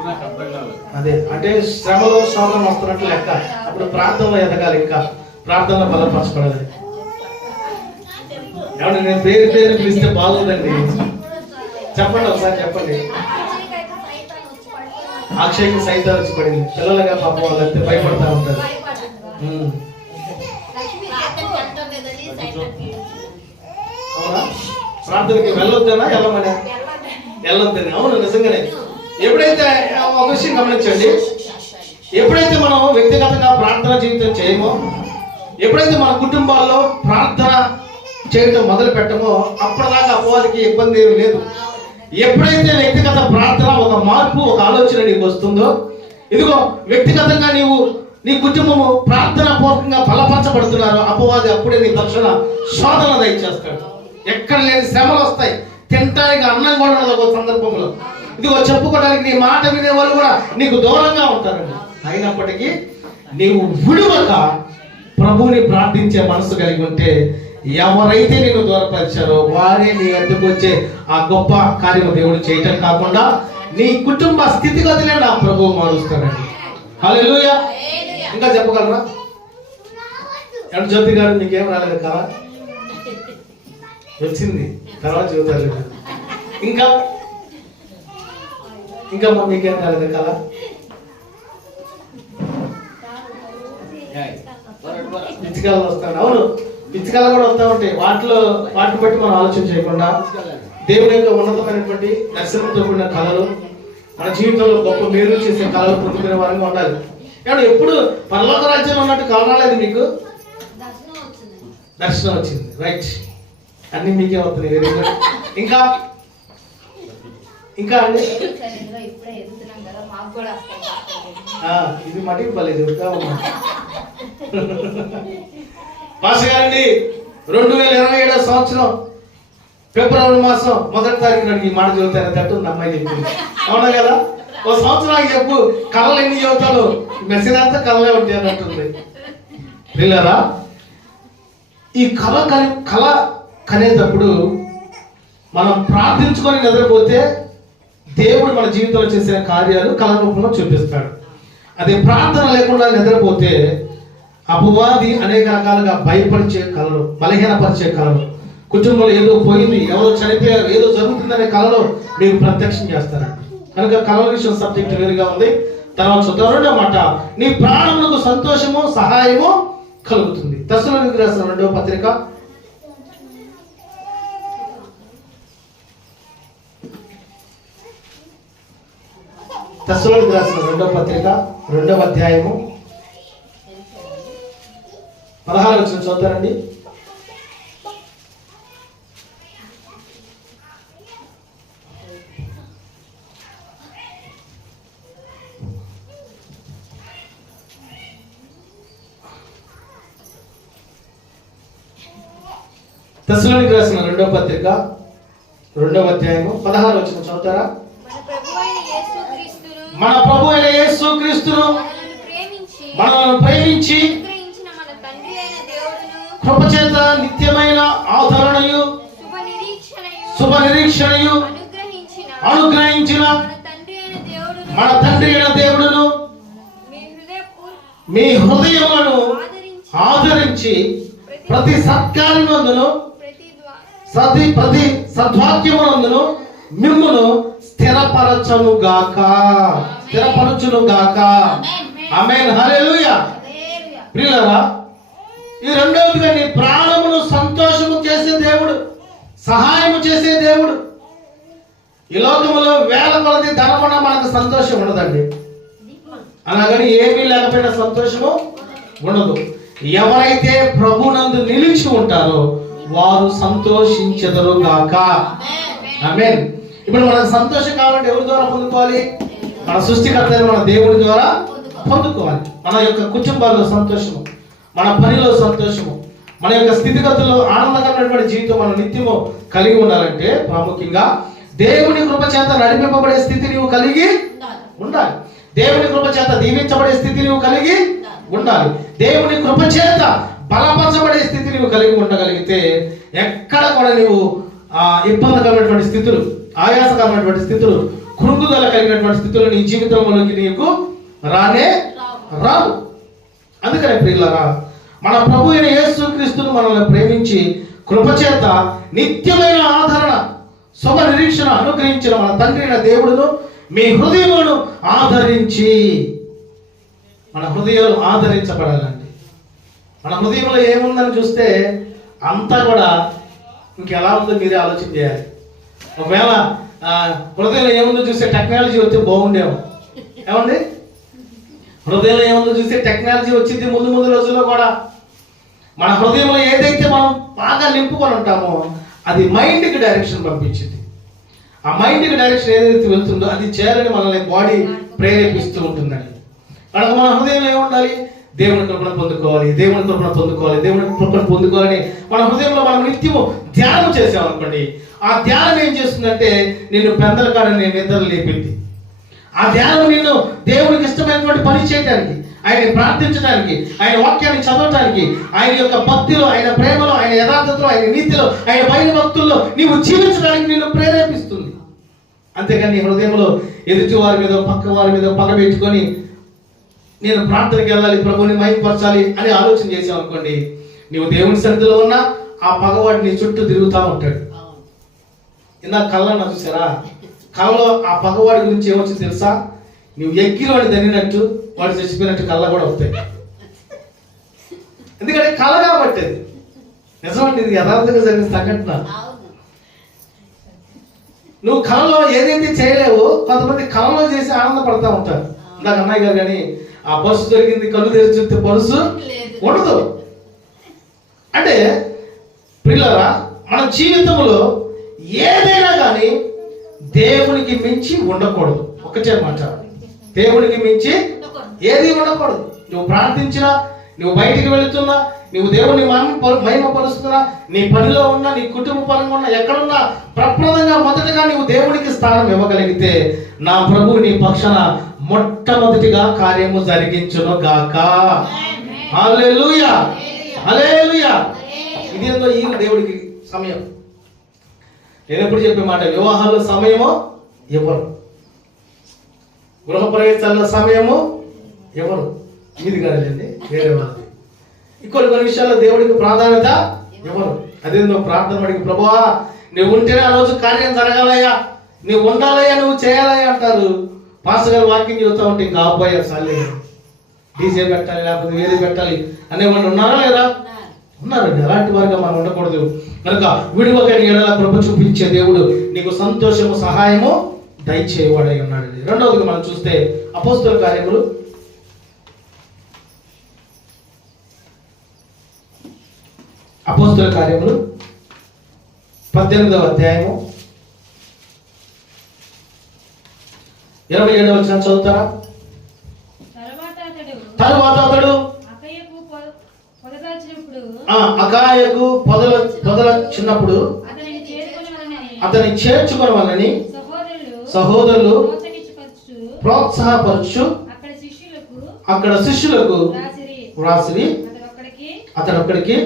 నాకు అర్థం కాలేదు. అదే అంటే శ్రమలో శోధన వస్తున్నట్లు లెక్క. అప్పుడు ప్రార్థనలో ఎదగాలి, ఇంకా ప్రార్థనలో బలపరచబడాలి. ఏమన్నా నేను పేరు పేరు పిలిస్తే బాగుందండి. చెప్పండి ఒకసారి చెప్పండి. అక్షయ్కి సైతాన్ వచ్చి పడింది. పిల్లలుగా పాపం వాళ్ళంతే భయపడతా ఉంటారు. అవునా? ప్రార్థనకి వెళ్ళొద్దనా వెళ్ళమని? వెళ్ళొద్దని. అవును, నిజంగానే. ఎప్పుడైతే ఒక విషయం గమనించండి, ఎప్పుడైతే మనం వ్యక్తిగతంగా ప్రార్థన జీవితం చేయమో, ఎప్పుడైతే మన కుటుంబాల్లో ప్రార్థన చేయడం మొదలు పెట్టమో అప్పటిదాకా అపవాదికి ఇబ్బంది ఏమి లేదు. ఎప్పుడైతే వ్యక్తిగత ప్రార్థన ఒక మార్పు, ఒక ఆలోచన నీకు వస్తుందో, ఇదిగో వ్యక్తిగతంగా నీవు నీ కుటుంబము ప్రార్థన పూర్వకంగా బలపరచబడుతున్నారో అపవాది అప్పుడే నీ పక్షాన శోధన దయచేస్తాడు. ఎక్కడ లేని శ్రమలు వస్తాయి. తినటానికి అన్నం కూడా ఉండదు ఒక సందర్భంలో. ఇదిగో చెప్పుకోవడానికి నీ మాట వినే వాళ్ళు కూడా నీకు దూరంగా ఉంటారండి. అయినప్పటికీ నీవు విడువక ప్రభువుని ప్రార్థించే మనసు కలిగి ఉంటే ఎవరైతే నేను దూరపరిచారో వారే నీ వద్దకు వచ్చే ఆ గొప్ప కార్యము దేవుడు చేయటం కాకుండా నీ కుటుంబ స్థితిగతులే నా ప్రభువు మారుస్తాడండి. హల్లెలూయా. ఇంకా చెప్పగలరా? ఎవరు జ్యోతి గారు మీకేం రాలేదు కదా? వచ్చింది, తర్వాత చెబుతారు. ఇంకా ఇంకా మీకేం రాలేదు కదా? పిచ్చికాలు వస్తాను. అవును, పిచ్చికాలు కూడా వస్తూ ఉంటాయి. వాటిని బట్టి మనం ఆలోచన చేయకుండా దేవుని యొక్క ఉన్నతమైనటువంటి దర్శనంతో కూడిన కళలు మన జీవితంలో గొప్ప మేలు చేసే కళలు పొందుకునే వారంగా ఉండాలి. ఏమన్నా ఎప్పుడు పరలోక రాజ్యంలో ఉన్నట్టు కళ రాలేదు మీకు? దర్శనం వచ్చింది. రైట్, అన్ని మీకే వస్తున్నాయి. Very good. ఇంకా ఇంకా అండి ఇది మటికి పర్లేదు చెప్తా ఉన్నా. మాస్టర్ గారండి, 2027 సంవత్సరం ఫిబ్రవరి మాసం 1వ తారీఖు నాడు ఈ మాట చదువుతారు తట్టు అమ్మాయి చెప్పింది. అవునా కదా? ఓ సంవత్సరానికి చెప్పు కళలు ఎన్ని చదువుతాను, మెసేజ్ అంతా కళలే ఉంటాయి అన్నట్టుంది. పిల్లరా, ఈ కళ కనేటప్పుడు మనం ప్రార్థించుకొని నిద్రపోతే దేవుడు మన జీవితంలో చేసిన కార్యాలు కళ రూపంలో చూపిస్తాడు. అదే ప్రార్థన లేకుండా నిద్రపోతే అపవాది అనేక రకాలుగా భయపరిచే కళలు, బలహీనపరిచే కళలు, కుటుంబంలో ఏదో పోయింది, ఎవరో చనిపోయారు, ఏదో జరుగుతుందనే కళలో మీకు ప్రత్యక్షం చేస్తారండి. కనుక కళల విషయం సబ్జెక్ట్ వేరుగా ఉంది. తర్వాత చూద్దాం. రెండవ మాట, నీ ప్రాణములకు సంతోషము సహాయము కలుగుతుంది. తెస్సలోనికీయులకు రాసిన రెండవ పత్రిక తెస్సలోనికీయులకు రాసిన రెండవ పత్రిక 2వ అధ్యాయము 16 వచనం చదువుతారండి. తెస్సలోనికీయులకు రాసిన రెండవ పత్రిక 2వ అధ్యాయము 16 వచనం చదువుతారా? మన ప్రభు అయిన యేసుక్రీస్తును మనల్ని ప్రేమించి కృపచేత నిత్యమైన ఆదరణయు శుభ నిరీక్షణయు అనుగ్రహించిన మన తండ్రి అయిన దేవుడును మీ హృదయములను ఆదరించి ప్రతి సత్కార్యమందును ప్రతి సద్వాక్యమునందును మిమ్మును స్థిరపరచును గాక. ఆమేన్. హల్లెలూయా. ప్రియులారా, ఈ రెండవదిగా నీ ప్రాణమును సంతోషము చేసే దేవుడు, సహాయము చేసే దేవుడు. ఈ లోకములో వేల కొలది ధనమున మనకు సంతోషం ఉండదండి. అలాగని ఏమీ లేకపోయినా సంతోషము ఉండదు. ఎవరైతే ప్రభునందు నిలిచి ఉంటారో వారు సంతోషించెదరు గాక. ఆమేన్. ఇప్పుడు మనకు సంతోషం కావాలంటే ఎవరి ద్వారా పొందుకోవాలి? మన సృష్టికర్త మన దేవుడి ద్వారా పొందుకోవాలి. మన యొక్క కుటుంబాల్లో సంతోషము, మన పనిలో సంతోషము, మన యొక్క స్థితిగతుల్లో ఆనందకరమైనటువంటి జీవితం మనం నిత్యము కలిగి ఉండాలంటే ప్రాముఖ్యంగా దేవుని కృప చేత నడిపింపబడే స్థితి నీవు కలిగి ఉండాలి. దేవుని కృప చేత దీవించబడే స్థితి నీవు కలిగి ఉండాలి. దేవుని కృప చేత బలపరచబడే స్థితి నీవు కలిగి ఉండగలిగితే ఎక్కడ కూడా నీవు ఇబ్బందికరమైనటువంటి స్థితులు, ఆయాసకరమైనటువంటి స్థితులు, కృంగుదల కలిగినటువంటి స్థితులు నీ జీవితంలోకి నీకు రానే రావు. అందుకనే ప్రియులారా, మన ప్రభు అయిన యేసుక్రీస్తును మనల్ని ప్రేమించి కృపచేత నిత్యమైన ఆదరణ శుభ నిరీక్షణ అనుగ్రహించిన మన తండ్రి అయిన దేవుడును మీ హృదయములను ఆదరించి, మన హృదయాలు ఆదరించబడాలండి. మన హృదయంలో ఏముందని చూస్తే అంతా కూడా ఇంకెలా ఉందో మీరే ఆలోచన చేయాలి. ఒకవేళ హృదయంలో ఏముందో చూస్తే టెక్నాలజీ వస్తే బాగుండేమో. ఏమండి? హృదయంలో ఏముందో చూస్తే టెక్నాలజీ వచ్చింది ముందు రోజుల్లో కూడా. మన హృదయంలో ఏదైతే మనం బాగా నింపుకొని ఉంటామో అది మైండ్కి డైరెక్షన్ పంపించింది. ఆ మైండ్కి డైరెక్షన్ ఏదైతే వెళ్తుందో అది చేయాలని మనల్ని బాడీ ప్రేరేపిస్తూ ఉంటుందండి. కనుక మన హృదయంలో ఏముండాలి? దేవుని కృపను పొందుకోవాలి, దేవుని కృపను పొందుకోవాలి, దేవుని కృపను పొందుకోవాలని మన హృదయంలో మనం నిత్యము ధ్యానం చేసామనుకోండి. ఆ ధ్యానం ఏం చేస్తుందంటే నిన్ను పెందల కాడని నిద్ర లేపింది. ఆ ధ్యానం నిన్ను దేవునికి ఇష్టమైనటువంటి పని చేయడానికి, ఆయన ప్రార్థించడానికి, ఆయన వాక్యాన్ని చదవటానికి, ఆయన యొక్క భక్తిలో, ఆయన ప్రేమలో, ఆయన యథార్థతలో, ఆయన నీతిలో, ఆయన పైన భక్తుల్లో నీవు జీవించడానికి నిన్ను ప్రేరేపిస్తుంది. అంతేకాని నీ హృదయంలో ఎదుటి వారి మీద, పక్క వారి మీద పగ పెట్టుకొని నేను ప్రార్థనకి వెళ్ళాలి, ప్రభుని మహిమపరచాలి అని ఆలోచన చేసావు అనుకోండి, నీవు దేవుని సన్నిధిలో ఉన్నా ఆ పగవాడు నీ చుట్టూ తిరుగుతూ ఉంటాడు. ఇందాక కళ్ళన్నా చూసారా? కళ్ళలో ఆ పగవాడి గురించి ఏమొచ్చింది తెలుసా? నువ్వు ఎక్కిలోని దన్నినట్టు వాడు చచ్చిపోయినట్టు కళ్ళ కూడా వస్తాయి. ఎందుకంటే కళ కాబట్టి అది నిజమంటే ఇది యథార్థంగా జరిగిన సంఘటన. నువ్వు కళలో ఏదైతే చేయలేవో కొంతమంది కళలో చేసి ఆనందపడతా ఉంటారు. ఇందాక అన్నయ్య గారు కానీ ఆ పర్సు దొరికింది, కళ్ళు తెరిచి చూస్తే పర్సు ఉండదు. అంటే ప్రియులారా, మన జీవితంలో ఏదైనా కానీ దేవునికి మించి ఉండకూడదు. ఒకటే మాట, దేవునికి మించి ఏది ఉండకూడదు. నువ్వు ప్రార్థించినా, నువ్వు బయటికి వెళుతున్నా, నువ్వు దేవుని మహిమపరుస్తున్నా, నీ పనిలో ఉన్నా, నీ కుటుంబ పరంగా ఉన్నా, ఎక్కడున్నా ప్రప్రదంగా మొదటగా నువ్వు దేవునికి స్థానం ఇవ్వగలిగితే నా ప్రభువు నీ పక్షాన మొట్టమొదటిగా కార్యము జరిగించును గాక. హల్లెలూయా, హల్లెలూయా. ఇదేందో ఈ దేవుడికి సమయం. నేను ఎప్పుడు చెప్పే మాట, వివాహాల్లో సమయము ఎవరు, గృహప్రవేశాల్లో సమయము ఎవరు, ఇది కాదండి, వేరే వాళ్ళది. కొన్ని విషయాల్లో దేవుడికి ప్రాధాన్యత ఎవరు. అదేందో ప్రార్థన అడిగి, ప్రభువా నువ్వు ఉంటేనే ఆ రోజు కార్యం జరగాలయ్యా, నువ్వు ఉండాలయ్యా, నువ్వు చేయాలయ్యా అంటారు. పాస్టర్ గారు వాకింగ్ చెబుతా ఉంటే ఇంకా అబ్బాయి సాలే డీజే పెట్టాలి లేకపోతే వేరే పెట్టాలి అనేవాళ్ళు ఉన్నారా లేదా? ఉన్నారండి. అలాంటి వారిగా మనం ఉండకూడదు. కనుక విడువకని ఎడల కృప చూపించే దేవుడు నీకు సంతోషము సహాయము దయచేవాడై ఉన్నాడండి. రెండవదిగా మనం చూస్తే అపోస్తలుల కార్యములు 18వ అధ్యాయము 27వ వచనం చదువుతారా? తరువాత అతడు అకాయకు పొదలచినప్పుడు అతని చేర్చుకొనవలెనని సహోదరులు ప్రోత్సాహపరచు అక్కడ శిష్యులకు వ్రాసిరి. అతడొక్కడికి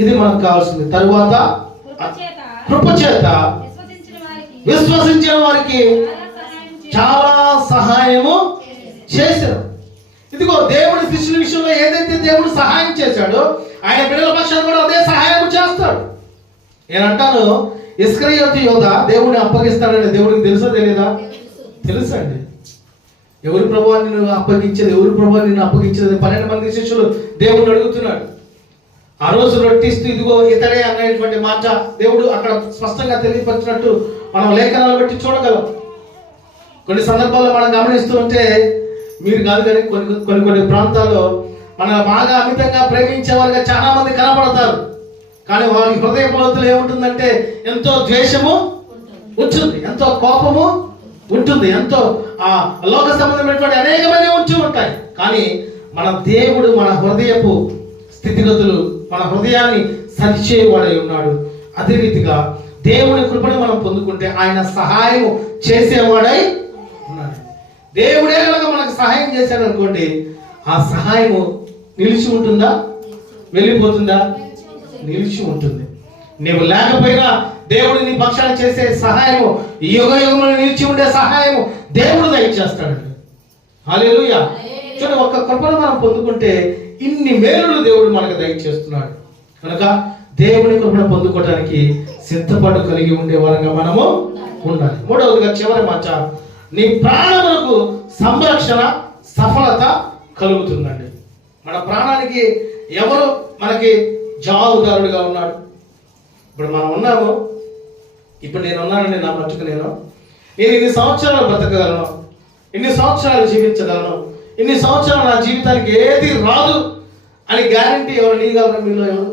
ఇది మనకు కావాల్సింది. తరువాత కృపచేత విశ్వసించిన వారికి చాలా సహాయము చేశారు. ఇదిగో దేవుడి శిష్యుల విషయంలో ఏదైతే దేవుడు సహాయం చేశాడో ఆయన బిడ్డల పక్షాన్ని కూడా అదే సహాయం చేస్తాడు. నేనంటాను, ఇస్కరియోతు యోధ దేవుడిని అప్పగిస్తాడని దేవుడికి తెలుసా తెలియదా? తెలుసండి. ఎవరి ప్రభువాన్ని నిన్ను అప్పగించేది, ఎవరి ప్రభువాన్ని నిన్ను అప్పగించేది 12 మంది శిష్యులు దేవుడిని అడుగుతున్నాడు. ఆ రోజు రొట్టిస్తూ ఇదిగో ఇతడే అనేటువంటి మాట దేవుడు అక్కడ స్పష్టంగా తెలియపరిచినట్టు మనం లేఖనాలు బట్టి చూడగలం. కొన్ని సందర్భాల్లో మనం గమనిస్తూ ఉంటే, మీరు కాదు కానీ కొన్ని ప్రాంతాల్లో మన బాగా అమితంగా ప్రేమించే వారిగా చాలా మంది కనపడతారు. కానీ వారి హృదయ లోతులు ఏముంటుందంటే ఎంతో ద్వేషము ఉంటుంది, ఎంతో కోపము ఉంటుంది, ఎంతో లోక సంబంధమైనటువంటి అనేకమంది ఉంటూ ఉంటాయి. కానీ మన దేవుడు మన హృదయపు స్థితిగతులు, మన హృదయాన్ని సరిచేయవాడై ఉన్నాడు. అదే రీతిగా దేవుని కృపను మనం పొందుకుంటే ఆయన సహాయం చేసేవాడై ఉన్నాడు. దేవుడే కనుక మనకు సహాయం చేశాడు అనుకోండి, ఆ సహాయము నిలిచి ఉంటుందా? వెళ్ళిపోతుందా? నిలిచి ఉంటుంది. నీవు లేకపోయినా దేవుడు నీ పక్షాన చేసే సహాయము, యుగ యుగములు నిలిచి ఉండే సహాయము దేవుడు దయచేస్తాడు. హల్లెలూయా. చూడండి, ఒక్క కృపను మనం పొందుకుంటే ఇన్ని మేలులు దేవుడు మనకు దయచేస్తున్నాడు. కనుక దేవుని కృపను పొందుకోవడానికి సిద్ధపాటు కలిగి ఉండే వారంగా మనము ఉండాలి. మూడవదిగా చివరి మాట, నీ ప్రాణములకు సంరక్షణ సఫలత కలుగుతుందండి. మన ప్రాణానికి ఎవరు మనకి జవాబుదారుడుగా ఉన్నాడు? ఇప్పుడు మనం ఉన్నాము. ఇప్పుడు నేను ఉన్నానండి, నా మట్టుకు నేను ఇన్ని సంవత్సరాలు బ్రతకగలను, ఇన్ని సంవత్సరాలు జీవించగలను, ఇన్ని సంవత్సరాలు నా జీవితానికి ఏది రాదు అని గ్యారంటీ ఎవరు ఇవ్వగలరా? మీలో ఎవరు?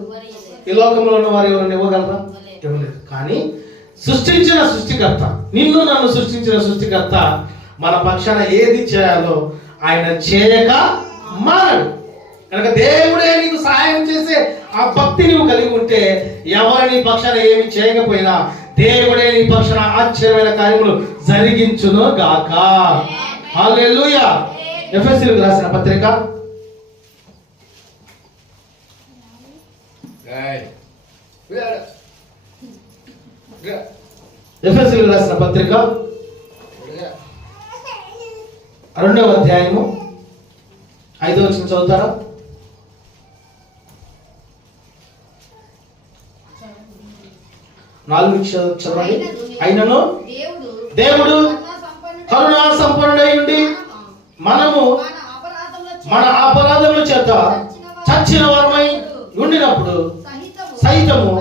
ఈ లోకంలో ఉన్న వారు ఎవరైనా ఇవ్వగలరా? ఇవ్వలేదు. కానీ సృష్టించిన సృష్టికర్త, నిన్ను నన్ను సృష్టించిన సృష్టికర్త మన పక్షాన ఏది చేయాలో ఆయన చేయక మానడు. కనుక దేవుడే నీకు సహాయం చేసే ఆ భక్తి నువ్వు కలిగి ఉంటే ఎవరు నీ పక్షాన ఏమి చేయకపోయినా దేవుడే నీ పక్షాన ఆశ్చర్యమైన కార్యములు జరిగించును గాక. హల్లెలూయా. ఎఫెసీయులకు రాసిన పత్రిక 2వ అధ్యాయము 5వ వచనం చదువుతారా? చదవండి. అయినను దేవుడు కరుణా సంపన్నుడై ఉండి మనము మన అపరాధముల చేత చచ్చిన వారమై ఉండినప్పుడు సైతము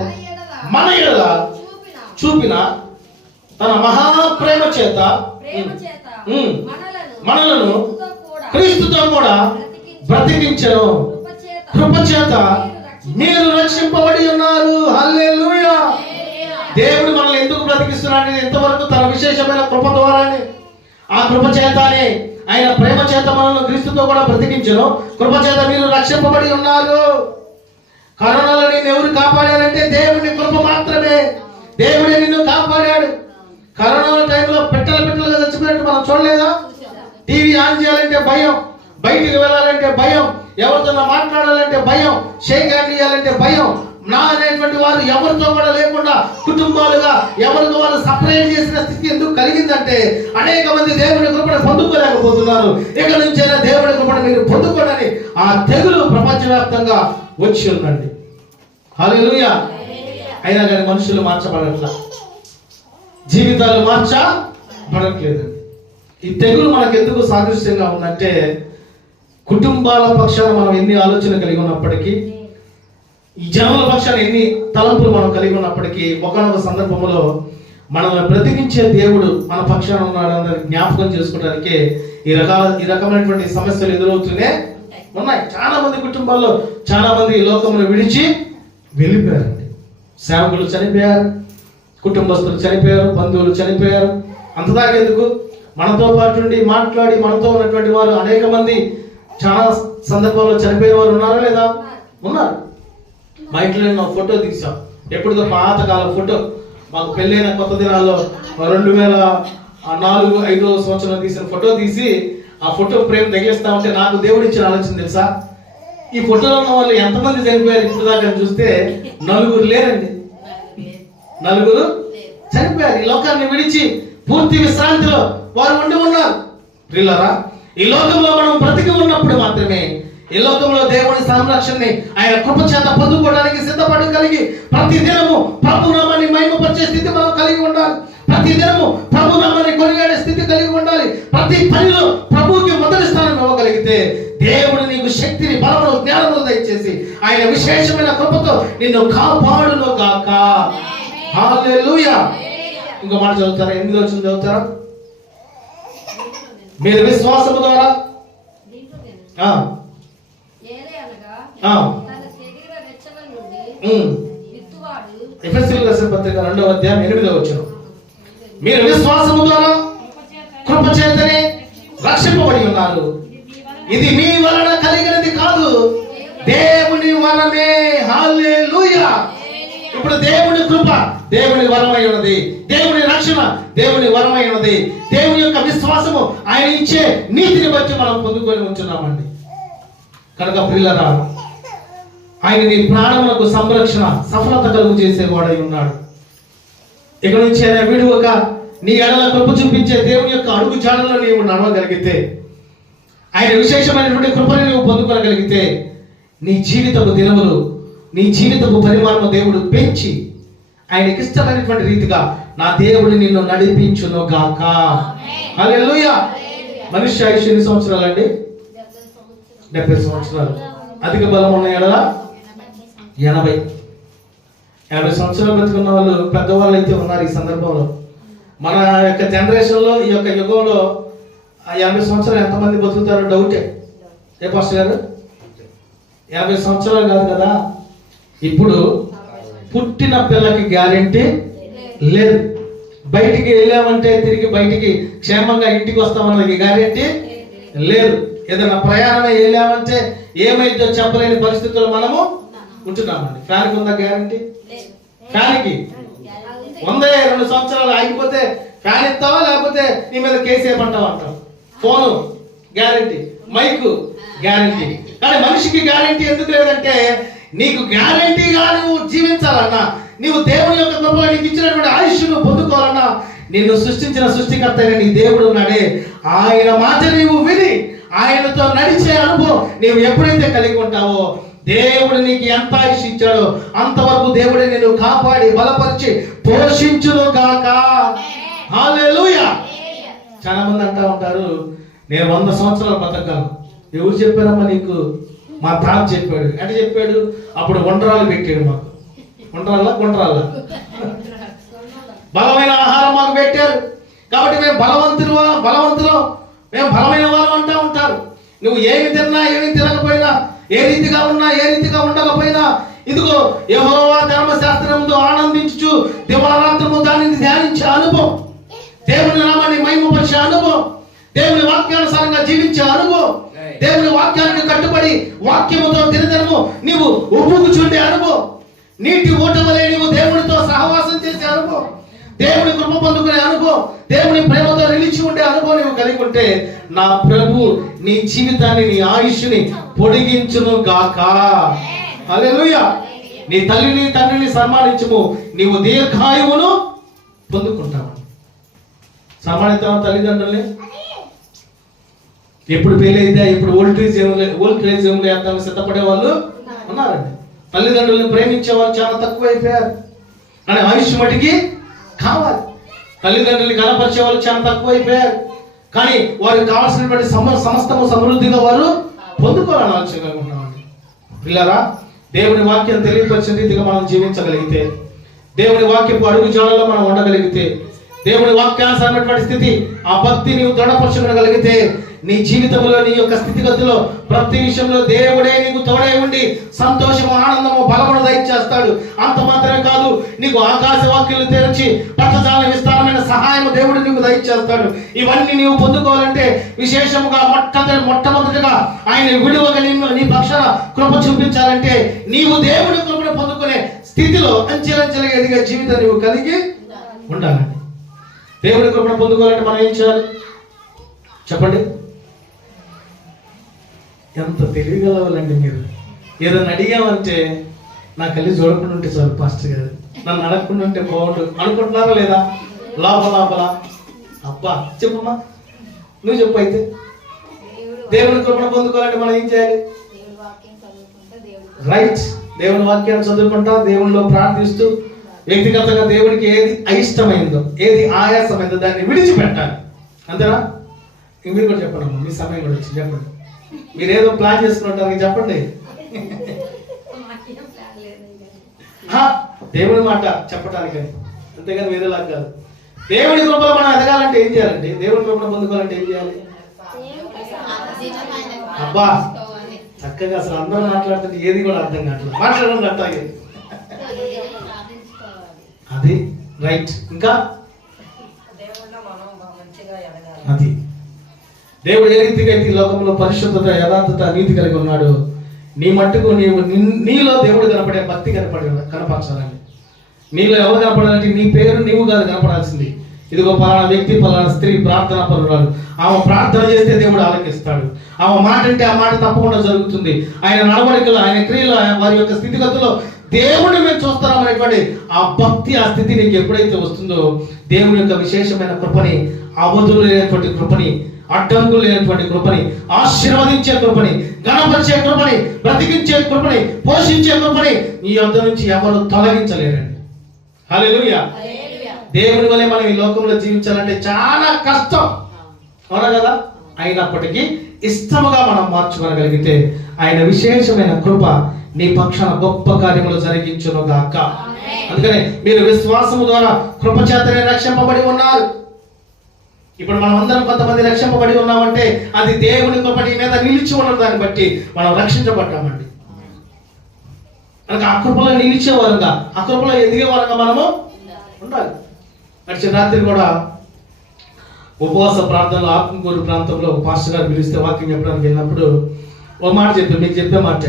మన ఎడల చూపిన తన మహాప్రేమ చేత మనలను క్రీస్తుతో కూడా బ్రతికించెను. కృపచేత మీరు రక్షింపబడి ఉన్నారు. హల్లెలూయా. దేవుడు మనల్ని ఎందుకు బ్రతికిస్తున్నాడు? ఎంతవరకు తన విశేషమైన కృప ద్వారానే, ఆ కృప చేతనే, ఆయన ప్రేమ చేత మనల్ని క్రీస్తుతో కూడా బ్రతికించెను. కృప చేత మీరు రక్షింపబడి ఉన్నారు. కరోనాలో నేను ఎవరు కాపాడారంటే దేవుని కృప మాత్రమే. దేవుడే నిన్ను కాపాడాడు. కరోనా టైంలో పిట్టలుగా చచ్చిపోయినట్టు మనం చూడలేదా? టీవీ ఆన్ చేయాలంటే భయం, బయటికి వెళ్ళాలంటే భయం, ఎవరితో మాట్లాడాలంటే భయం, షేక్ హ్యాండ్ ఇవ్వాలంటే భయం. నా అనేటువంటి వారు ఎవరితో కూడా లేకుండా కుటుంబాలుగా ఎవరితో వాళ్ళు సపరేట్ చేసిన స్థితి ఎందుకు కలిగిందంటే అనేక మంది దేవుని కృపను పొందుకోలేకపోతున్నారు. ఇక నుంచైనా దేవుని కృపను మీరు పొందుకోనని ఆ తెగులు ప్రపంచవ్యాప్తంగా వచ్చి ఉందండి. హల్లెలూయా. అయినా కానీ మనుషులు మార్చబడట్లా, జీవితాలు పడట్లేదండి. ఈ తెగులు మనకు ఎందుకు సాదృశ్యంగా ఉందంటే, కుటుంబాల పక్షాన మనం ఎన్ని ఆలోచన కలిగి ఉన్నప్పటికీ, ఈ జనాల పక్షాన ఎన్ని తలంపులు మనం కలిగి ఉన్నప్పటికీ, ఒకనొక సందర్భంలో మనల్ని బ్రతికించే దేవుడు మన పక్షాన ఉన్నాడని జ్ఞాపకం చేసుకోవడానికి ఈ రకమైనటువంటి సమస్యలు ఎదురవుతూనే ఉన్నాయి. చాలా మంది కుటుంబాల్లో చాలా మంది ఈ లోకంలో విడిచి వెళ్ళిపోయారండి. సేవకులు చనిపోయారు, కుటుంబస్తులు చనిపోయారు, బంధువులు చనిపోయారు. అంతదాకెందుకు, మనతో పాటు ఉండి మాట్లాడి మనతో ఉన్నటువంటి వారు అనేక మంది చాలా సందర్భాల్లో చనిపోయిన వారు ఉన్నారా లేదా? ఉన్నారు. మా ఇంట్లో నేను ఫోటో తీసాం, ఎప్పుడుదో పాతకాల ఫోటో. మాకు పెళ్ళైన కొత్త దినాల్లో 2004-5 సంవత్సరం తీసిన ఫోటో తీసి ఆ ఫోటో ఫ్రేమ్ తగిలిస్తా ఉంటే నాకు దేవుడు ఇచ్చిన ఆలోచన తెలుసా, ఈ ఫోటోలో ఉన్న వాళ్ళు ఎంతమంది చనిపోయారు ఇప్పుడు దాకా చూస్తే 4 లేరండి. 4 చనిపోయారు. ఈ లోకాన్ని విడిచి పూర్తి విశ్రాంతిలో వారు ఉండి ఉన్నారు. ప్రియులారా, ఈ లోకంలో మనం బ్రతికి ఉన్నప్పుడు మాత్రమే ఈ లోకంలో దేవుని సంరక్షణని ఆయన కృప చేత పొందుకోవడానికి సిద్ధపడగలిగి ప్రతి దినము ప్రభునామాన్ని మహిమపరిచే స్థితి మనం కలిగి ఉండాలి. ప్రతి దినము ప్రభునామాన్ని కొనియాడే స్థితి కలిగి ఉండాలి. ప్రతి పనిలో ప్రభువుకి మొదటి స్థానం ఇవ్వగలిగితే దేవుడు నీకు శక్తిని, బలమును, జ్ఞానమును దయచేసి ఆయన విశేషమైన కృపతో నిన్ను కాపాడును గాక. హల్లెలూయా. ఇంకో మాట చదువుతారా? 8వ వచనం చదువుతారా? మీరు విశ్వాసము ద్వారా ఎఫెసీయులకు రాసిన పత్రిక 2వ అధ్యాయం 8వ వచనం. మీరు విశ్వాసము ద్వారా కృప చేతనే రక్షింపబడి ఉన్నారు. ఇది మీ వలన కలిగినది కాదు, దేవుని వలనే. హల్లెలూయా. ఇప్పుడు దేవుని కృప దేవుని వరమై ఉన్నది, దేవుని రక్షణ దేవుని వరమై ఉన్నది. దేవుని యొక్క విశ్వాసము ఆయన ఇచ్చే నీతిని బట్టి మనం పొందుకొని ఉంటున్నామండి. కనుక ప్రియులారా, ఆయన నీ ప్రాణములకు సంరక్షణ, సఫలత కలుగు చేసేవాడై ఉన్నాడు. ఇక నుంచి ఆయన విడువక నీ ఎడల కృప చూపించే దేవుని యొక్క అడుగు జాడల్లో నీవు నడవగలిగితే, ఆయన విశేషమైనటువంటి కృపని నువ్వు పొందుకోగలిగితే, నీ జీవితపు దినములు, నీ జీవితపు పరిమాణము దేవుడు పెంచి ఆయనకి ఇష్టమైనటువంటి రీతిగా నా దేవుడు నిన్ను నడిపించును గాక. హల్లెలూయా. మనిషి ఆయుష్ ఎన్ని సంవత్సరాలు అండి? 70 సంవత్సరాలు. అధిక బలం ఉన్న ఎడల 80 సంవత్సరాలు బ్రతుకున్న వాళ్ళు పెద్దవాళ్ళు అయితే ఉన్నారు. ఈ సందర్భంలో మన యొక్క జనరేషన్లో, ఈ యొక్క యుగంలో 80 సంవత్సరాలు ఎంతమంది బతుకుతారో డౌటే. ఏ పాస్టర్ గారు? 50 సంవత్సరాలు కాదు కదా. ఇప్పుడు పుట్టిన పిల్లకి గ్యారెంటీ లేదు. బయటికి వెళ్ళామంటే తిరిగి బయటికి క్షేమంగా ఇంటికి వస్తామన్నది గ్యారెంటీ లేదు. ఏదైనా ప్రయాణమే వెళ్ళామంటే ఏమైందో చెప్పలేని పరిస్థితుల్లో మనము ఉంటున్నామండి. ఫ్యాన్కి ఉందా గ్యారెంటీ? ఫ్యాన్కి 102 సంవత్సరాలు ఆగిపోతే ఫ్యాన్ ఇస్తావా, లేకపోతే నీ మీద కేసు ఏమంటావా అంటావు. Phone guarantee, mic guarantee. కానీ మనిషికి గ్యారెంటీ ఎందుకు లేదంటే, నీకు గ్యారెంటీగా నువ్వు జీవించాలన్నా, నీవు దేవుని యొక్క కృపలో నీకు ఇచ్చినటువంటి ఆయుష్ను పొందుకోవాలన్నా, నిన్ను సృష్టించిన సృష్టికర్త అయిన నీ దేవుడు ఉన్నాడే, ఆయన మాట నీవు విని ఆయనతో నడిచే అనుభవం నీవు ఎప్పుడైతే కలిగి ఉంటావో, దేవుడు నీకు ఎంత ఆయుష్ ఇచ్చాడో అంతవరకు దేవుడు నిన్ను కాపాడి బలపరిచి పోషించును గాక. హల్లెలూయా. చాలా మంది అంటా ఉంటారు, నేను 100 సంవత్సరాలు బతకగలను. ఎవరు చెప్పారమ్మా నీకు? మా తాత చెప్పాడు. అంటే చెప్పాడు, అప్పుడు వంటరాలు పెట్టాడు మాకు. గుండ్రాల బలమైన ఆహారం మాకు పెట్టారు. కాబట్టి మేము బలవంతులు, మేము బలమైన వారు అంటూ ఉంటారు. నువ్వు ఏమి తిన్నా, ఏమి తినకపోయినా, ఏ రీతిగా ఉన్నా, ఏ రీతిగా ఉండకపోయినా, ఇదిగో యెహోవా ధర్మశాస్త్రంతో ఆనందించు దివారాత్రము దానిని ధ్యానించే అనుభవం, దేవుని నామాన్ని మహిమపరిచే అనుభవం, దేవుని వాక్యానుసారంగా జీవించే అనుభవం, దేవుని వాక్యానికి కట్టుబడి వాక్యముతో దినదినము నీవు ఉప్పుకుచుండే అనుభవం, నీటి ఊటవలే నీవు దేవునితో సహవాసం చేసే అనుభవం, దేవుని కృప పొందుకునే అనుభవం, దేవుని ప్రేమతో నిలిచి ఉండే అనుభవం నీవు కలిగి ఉంటే, నా ప్రభు నీ జీవితాన్ని, నీ ఆయుష్ని పొడిగించును గాక. హల్లెలూయా. నీ తల్లిని తండ్రిని సన్మానించుము, నీవు దీర్ఘాయువును పొందుకుంటావు. సన్మానిద్దాం తల్లిదండ్రుల్ని. ఎప్పుడు పెళ్ళైతే ఇప్పుడు ఓల్డ్ ఏజ్ హోమ్లో వేద్దామని సిద్ధపడే వాళ్ళు ఉన్నారండి. తల్లిదండ్రులను ప్రేమించే వాళ్ళు చాలా తక్కువ అయిపోయారు. కానీ ఆయుష్ మటుకి కావాలి. తల్లిదండ్రులు కనపరిచే వాళ్ళు చాలా తక్కువైపోయారు. కానీ వారికి కావాల్సినటువంటి సమస్తము సమృద్ధిగా వారు పొందుకోవాలని ఆలోచన ఉన్నామండి. పిల్లరా, దేవుని వాక్యం తెలియపరిచిన రీతిగా మనం జీవించగలిగితే, దేవుని వాక్యపు అడుగు జాడలో మనం ఉండగలిగితే, దేవుని వాక్యానుసారమైనటువంటి స్థితి ఆ భక్తి నీవు దృఢపరచుకోగలిగితే, నీ జీవితంలో నీ యొక్క స్థితిగతిలో ప్రతి విషయంలో దేవుడే నీకు తోడై ఉండి సంతోషము, ఆనందము, బలమును దయచేస్తాడు. అంత మాత్రమే కాదు, నీకు ఆకాశ వాక్యాలు తెరిచి పట్టజాల విస్తారమైన సహాయము దేవుడు నీకు దయచేస్తాడు. ఇవన్నీ నీవు పొందుకోవాలంటే విశేషముగా మొట్టమొదటిగా ఆయన విడువగా నీ పక్షాన కృప చూపించాలంటే నీవు దేవుడి కృపను పొందుకునే స్థితిలో అంచెలంచెలుగా ఎదిగే జీవితం నీవు కలిగి ఉండాలండి. దేవుడి కృపను పొందుకోవాలంటే మనం ఏం చేయాలి చెప్పండి? ఎంత తెలియగలవాలండి మీరు. ఏదైనా అడిగామంటే నా కళ్ళు చూడకుండా ఉంటే చాలు పాస్టర్ గారు, నన్ను అడగకుండా ఉంటే బాగుండు అనుకుంటున్నారా లేదా? లోపల అబ్బా చెప్పమ్మా, నువ్వు చెప్పు. అయితే దేవుని కృపను పొందుకోవాలంటే మనం ఏం చేయాలి? రైట్, దేవుని వాక్యాన్ని చదువుకుంటా, దేవునిలో ప్రార్థిస్తూ, వ్యక్తిగతంగా దేవునికి ఏది అయిష్టమైందో, ఏది ఆయాసమైందో దాన్ని విడిచిపెట్టాలి. అంతేనా? మీరు కూడా చెప్పండి అమ్మా, మీ సమయం కూడా వచ్చి చెప్పండి. మీరు ఏదో ప్లాన్ చేసుకుంటారు చెప్పండి. దేవుడి మాట చెప్పటానికి, అంతేగాని వేరేలా కాదు. దేవుడి కృపలో మనం ఎదగాలంటే ఏం చేయాలండి? దేవుడి కృపను పొందుకోవాలంటే ఏం చేయాలి? అబ్బా చక్కగా అసలు అందరూ మాట్లాడుతుంటే ఏది కూడా అర్థం కావట్లేదు. మాట్లాడడం అట్లాగే, అది రైట్. ఇంకా అది దేవుడు ఏ రీతిగా అయితే ఈ లోకంలో పరిశుద్ధత, యథార్థత, నీతి కలిగి ఉన్నాడు, నీ మట్టుకు నీలో దేవుడు కనపడే భక్తి కనపరచాలండి. నీలో ఎవరు కనపడాలంటే నీ పేరు నీవు కాదు కనపడాల్సింది. ఇదిగో పలానా వ్యక్తి, పలానా స్త్రీ ప్రార్థన పరురాలు, ఆమె ప్రార్థన చేస్తే దేవుడు ఆలకిస్తాడు. ఆమె మాట అంటే ఆ మాట తప్పకుండా జరుగుతుంది. ఆయన నడవడికలు, ఆయన క్రియలు, వారి యొక్క స్థితిగతుల్లో దేవుడిని మేము చూస్తామనేటువంటి ఆ భక్తి, ఆ స్థితి నీకు ఎప్పుడైతే వస్తుందో దేవుని యొక్క విశేషమైన కృపని, అవధులు లేనటువంటి కృపని, అడ్డంకులు లేనటువంటి కృపని, ఆశీర్వదించే కృపని, గణపరిచే కృపని, బ్రతికించే కృపని, పోషించే కృపని నీ యొద్ద నుంచి ఎవరు తొలగించలేరండి. హల్లెలూయా. దేవుని వలె మనం ఈ లోకంలో జీవించాలంటే చాలా కష్టం, అవునా కదా? అయినప్పటికీ ఇష్టముగా మనం మార్చుకోగలిగితే ఆయన విశేషమైన కృప నీ పక్షాన గొప్ప కార్యములు జరిగించును గాక. అందుకనే మీరు విశ్వాసము ద్వారా కృప చేతనే రక్షింపబడి ఉన్నారు. ఇప్పుడు మనం అందరం కొంతమంది రక్షింపబడి ఉన్నామంటే అది దేవుని కృప నీ మీద నిలిచి ఉన్న దాన్ని బట్టి మనం రక్షించబడ్డామండి. కనుక ఆ కృపలో నిలిచే వారంగా, ఆ కృపలో ఎదిగే వారంగా మనము ఉండాలి. నడిచిన రాత్రి కూడా ఉపవాస ప్రార్థనలో ఆత్మకూరు ప్రాంతంలో ఒక పాస్టర్ గారు పిలిస్తే వాక్యం చెప్పడానికి వెళ్ళినప్పుడు ఒక మాట చెప్పారు, మీకు చెప్పే మాట.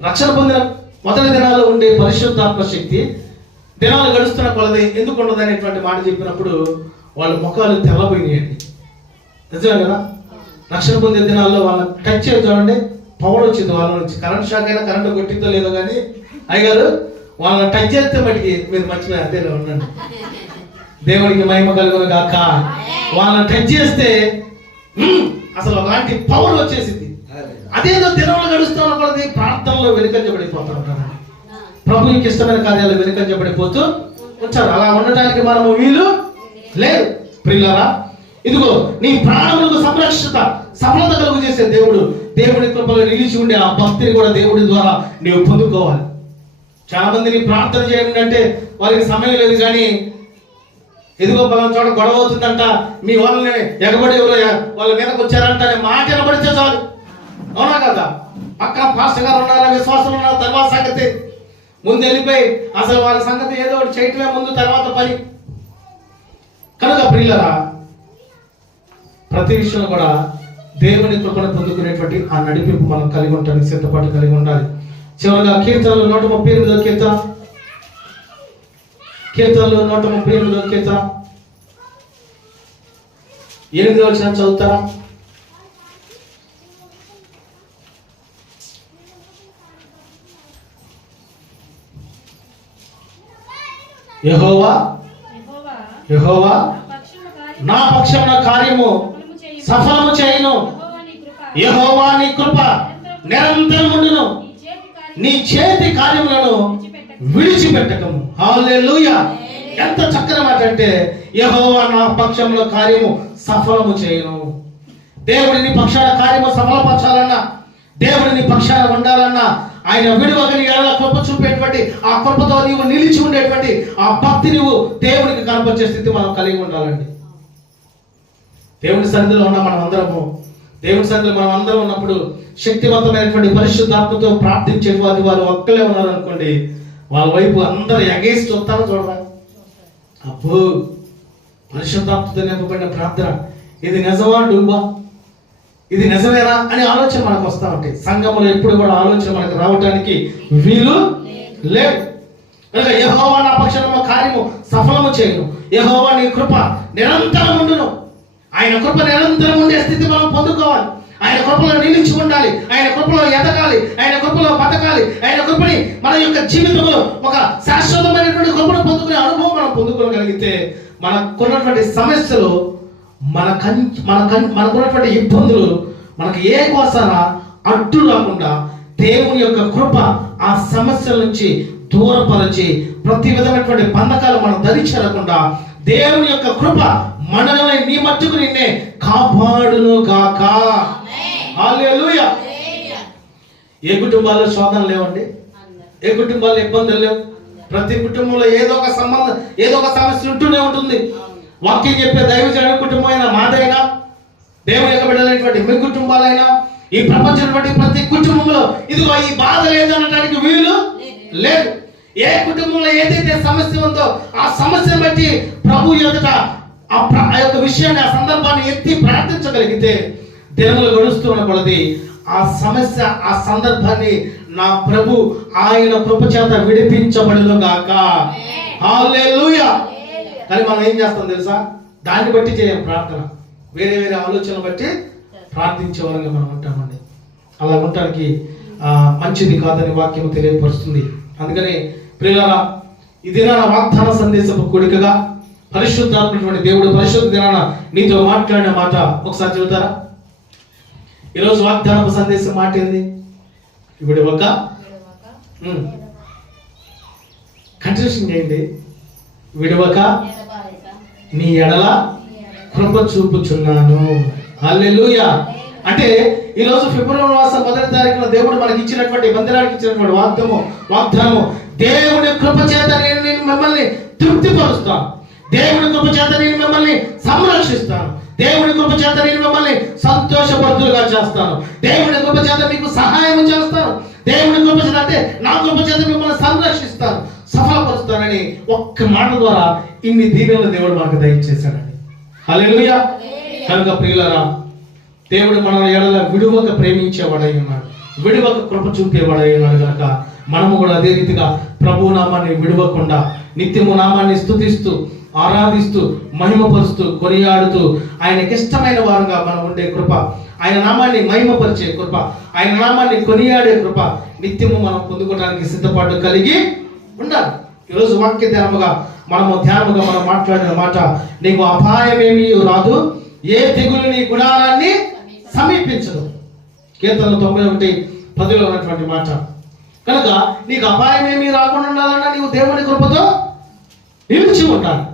రక్షణ పొందిన మొదటి దినాల్లో ఉండే పరిశుద్ధాత్మ శక్తి దినాలు గడుస్తున్న కొలది ఎందుకు ఉండదు అనేటువంటి మాట చెప్పినప్పుడు వాళ్ళ ముఖాలు తెల్లబోయినాయండి. నిజమే కదా? రక్షణ పొందే దినాల్లో వాళ్ళని టచ్ చేసి చూడండి, పవర్ వచ్చింది వాళ్ళ నుంచి. కరెంట్ షాక్ అయినా కరెంట్ కొట్టిందో లేదో కానీ అయ్యగారు వాళ్ళని టచ్ చేస్తే మటుకి మీరు మర్చిపోయి అదేలా ఉండండి. దేవుడికి మహిమ కలుగును గాక. వాళ్ళని టచ్ చేస్తే అసలు అలాంటి పవర్ వచ్చేసింది. అదేదో దినంలో గడుస్తున్న కొలది ప్రార్థనలో వెనుకంజబడిపోతూ ఉంటారు. ప్రభువుకి ఇష్టమైన కార్యాలు వెనుకంజబడిపోతూ వచ్చారు. అలా ఉండటానికి మనము వీలు లేదు. ప్రియులారా, ఇదిగో నీ ప్రాణములకు సంరక్షిత సఫలత కలుగు చేసే దేవుడు, దేవుడి కృపలో నిలిచి ఉండే ఆ భక్తిని కూడా దేవుడి ద్వారా నీవు పొందుకోవాలి. చాలా మందిని ప్రార్థన చేయండి అంటే వారికి సమయం లేదు. కానీ ఎదుగో పలానా చోట గొడవ అవుతుందంట, మీ వాళ్ళని ఎగబడి వాళ్ళ మీదకి వచ్చారంట అనే మాట వినబడితే చాలు. అవునా కదా? పక్కన పాస్టర్ గారు ఉన్నారా, విశ్వాసం ఉన్నారు, తర్వాత సంగతి ముందు వెళ్ళిపోయి అసలు వాళ్ళ సంగతి ఏదో ఒకటి చేయటమే ముందు, తర్వాత పని. కనుక ప్రియులరా, ప్రతి విషయంలో కూడా దేవుని కృపను పొందుకునేటువంటి ఆ నడిపింపు మనం కలిగి ఉండడానికి సిద్ధపాటు కలిగి ఉండాలి. చివరిగా కీర్తనలు 138వ కీర్తన, కీర్తనలు 138వ కీర్తన 8వ వచనం చదువుతారా? యెహోవా యెహోవా నా పక్షమున కార్యము సఫలము చేయును. యెహోవా నీ కృప నిరంతరం ఉండును. నీ చేతి కార్యములను విడిచిపెట్టకము. హల్లెలూయా. ఎంత చక్కని మాట అంటే, యెహోవా నా పక్షంలో కార్యము సఫలము చేయను. దేవుడిని పక్షాన కార్యము సఫలపరచాలన్నా, దేవుడిని పక్షాన ఉండాలన్నా, ఆయన విడువగని ఎడల కృప చూపేటువంటి ఆ కృపతో నీవు నిలిచి ఉండేటువంటి ఆ భక్తి నువ్వు దేవునికి కనపరిచే స్థితి మనం కలిగి ఉండాలండి. దేవుని సన్నిధిలో ఉన్న మనం అందరము, దేవుని సన్నిధిలో మనం అందరం ఉన్నప్పుడు శక్తివంతమైనటువంటి పరిశుద్ధాత్మతో ప్రార్థించే వారు ఒక్కలే ఉన్నారనుకోండి, వాళ్ళ వైపు అందరూ ఎగేసి చూస్తారో చూడరా, అబ్బో పరిశుద్ధాత్మతో నింపబడిన ప్రార్థన, ఇది నిజమా డూబా, ఇది నిజమేనా అని ఆలోచన మనకు వస్తూ ఉంటాయి. సంఘంలో ఎప్పుడు కూడా ఆలోచన మనకు రావడానికి వీలు లేదు. కనుక యెహోవా నా పక్షంలో కార్యము సఫలము చేయను, యెహోవా నీ కృప నిరంతరం ఉండును. ఆయన కృప నిరంతరం ఉండే స్థితి మనం పొందుకోవాలి. ఆయన కృపలో నిలిచి ఉండాలి, ఆయన కృపలో ఎదగాలి, ఆయన కృపలో బతకాలి. ఆయన కృపని మన యొక్క జీవితంలో ఒక శాశ్వతమైనటువంటి కృపను పొందుకునే అనుభవం మనం పొందుకోగలిగితే మనకున్నటువంటి సమస్యలు, మనకున్నటువంటి ఇబ్బందులు మనకు ఏ కోసాన అడ్డు రాకుండా దేవుని యొక్క కృప ఆ సమస్యల నుంచి దూరపరిచి ప్రతి విధమైనటువంటి బంధకాలు మనం ధరించకుండా దేవుని యొక్క కృప మనల్ని నీ మట్టుకు నిన్నే కాపాడును గాక. హల్లెలూయా. ఏ కుటుంబాల్లో శోధన లేవండి, ఏ కుటుంబాల్లో ఇబ్బందులు లేవు. ప్రతి కుటుంబంలో ఏదో ఒక సంబంధం, ఏదో ఒక సమస్య ఉంటూనే ఉంటుంది. వాక్యం చెప్పే దైవజనుడి కుటుంబం అయినా, మాదైనా, దేవుని యొక్క బిడ్డలైనటువంటి మీ కుటుంబాలైనా, ఈ ప్రపంచంలో ప్రతి కుటుంబంలో ఇదిగో ఈ బాధ లేదు అనడానికి వీలు లేదు. ఏ కుటుంబంలో ఏదైతే సమస్య ఉందో ఆ సమస్యను బట్టి ప్రభు ఎదుట ఆ యొక్క విషయాన్ని, ఆ సందర్భాన్ని ఎత్తి ప్రార్థించగలిగితే దినములు గడుస్తున్న కొలది ఆ సమస్య, ఆ సందర్భాన్ని నా ప్రభు ఆయన కృప చేత విడిపించబడును గాక. హల్లెలూయా. కానీ మనం ఏం చేస్తాం తెలుసా, దాన్ని బట్టి చేయం ప్రార్థన, వేరే వేరే ఆలోచనలు బట్టి ప్రార్థించే వారంగా మనం ఉంటామండి. అలా ఉండటానికి మంచిది కాదని వాక్యం తెలియపరుస్తుంది. అందుకని ప్రియులారా, ఈ దినాన వాగ్దాన సందేశపు కూడికగా పరిశుద్ధాత్మటువంటి దేవుడు పరిశుద్ధ దినాన నీతో మాట్లాడిన మాట ఒకసారి చెబుతారా? ఈరోజు వాగ్దానపు సందేశం మాట ఏంది? విడువక, కంటిన్యూషన్ చేయండి. విడువక నీ ఎడల కృప చూపుచున్నాను. హల్లెలూయా. అంటే ఈరోజు ఫిబ్రవరి మాసం 1వ తారీఖున దేవుడు మనకి ఇచ్చినటువంటి, మందిరానికి ఇచ్చినటువంటి వాగ్దానము దేవుని కృప చేత నేను మిమ్మల్ని తృప్తిపరుస్తాను, దేవుని కృప చేత నేను మిమ్మల్ని సంరక్షిస్తాను, దేవుని కృప చేత నేను మిమ్మల్ని సంతోషపరుతులుగా చేస్తాను, దేవుని కృప చేత మీకు సహాయం చేస్తాను, దేవుని కృప చేత అంటే నా కృప చేత మిమ్మల్ని సంరక్షిస్తాను, సఫలపరుస్తానని ఒక్క మాట ద్వారా ఇన్ని దీవెనలు దేవుడు మనకు దయచేశాడండి. హల్లెలూయా. కనుక ప్రియులారా, దేవుడు మన ఎడల విడువక ప్రేమించేవాడై ఉన్నాడు, విడువక కృప చూపేవాడై ఉన్నాడు. కనుక మనము కూడా అదే రీతిగా ప్రభు నామాన్ని విడువకుండా నిత్యము నామాన్ని స్తుతిస్తూ, ఆరాధిస్తూ, మహిమపరుస్తూ, కొనియాడుతూ ఆయనకి ఇష్టమైన వారుగా మనం ఉండే కృప, ఆయన నామాన్ని మహిమపరిచే కృప, ఆయన నామాన్ని కొనియాడే కృప నిత్యము మనం పొందుకోవడానికి సిద్ధపాటు కలిగి ఉండాలి. ఈరోజు వాక్య ధ్యానముగా మనం మాట్లాడిన మాట, నీకు అపాయమేమీ రాదు, ఏ తెగులు నీ గుడారాన్ని సమీపించదు. కీర్తన 91:10 ఉన్నటువంటి మాట. కనుక నీకు అపాయమేమీ రాకుండా ఉండాలన్నా నీవు దేవుని కృపతో నిలిచి ఉండాలి.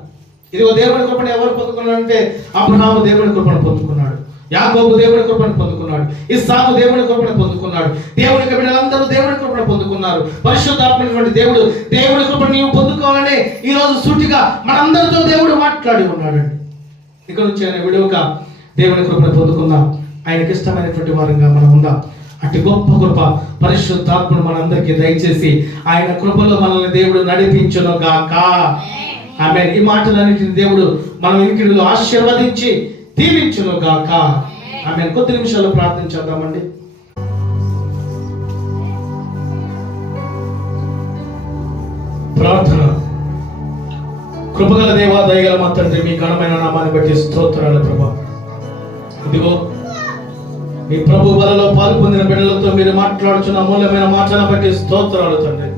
ఇదిగో దేవుని కృపను ఎవరు పొందుకున్నాడంటే అబ్రహాము దేవుని కృపను పొందుకున్నాడు, యాకోబు దేవుని కృపను పొందుకున్నాడు, ఇస్సాకు దేవుని కృపను పొందుకున్నాడు, దేవుని బిడ్డలందరూ దేవుని కృపను పొందుకున్నారు. పరిశుద్ధాత్మైనటువంటి దేవుడు దేవుని కృపను నీవు పొందుకోవాలని ఈ రోజు సూటిగా మనందరితో దేవుడు మాట్లాడి ఉన్నాడండి. ఇక నుంచి ఆయన విడువక దేవుని కృపను పొందుకుందాం, ఆయనకి ఇష్టమైనటువంటి వారంగా మనం ఉందాం. అటు గొప్ప కృప పరిశుద్ధాత్ముడు మనందరికీ దయచేసి ఆయన కృపలో మనల్ని దేవుడు నడిపించును గాక. ఆమేన్. ఈ మాటలన్నిటిని దేవుడు మన వినికిడిలో ఆశీర్వదించి దీవించును గాక. ఆమేన్. కొద్ది నిమిషాలు ప్రార్థన చేద్దామండి. ప్రార్థన. కృపగల దేవా, దయగల మా తండ్రి, మీ ఘనమైన నామాన్ని బట్టి స్తోత్రాలు ప్రభా. ఇదిగో మీ ప్రభు బలలో పాల్పొందిన బిడ్డలతో మీరు మాట్లాడుచున్న అమూల్యమైన మాటను బట్టి స్తోత్రాలు తండ్రి.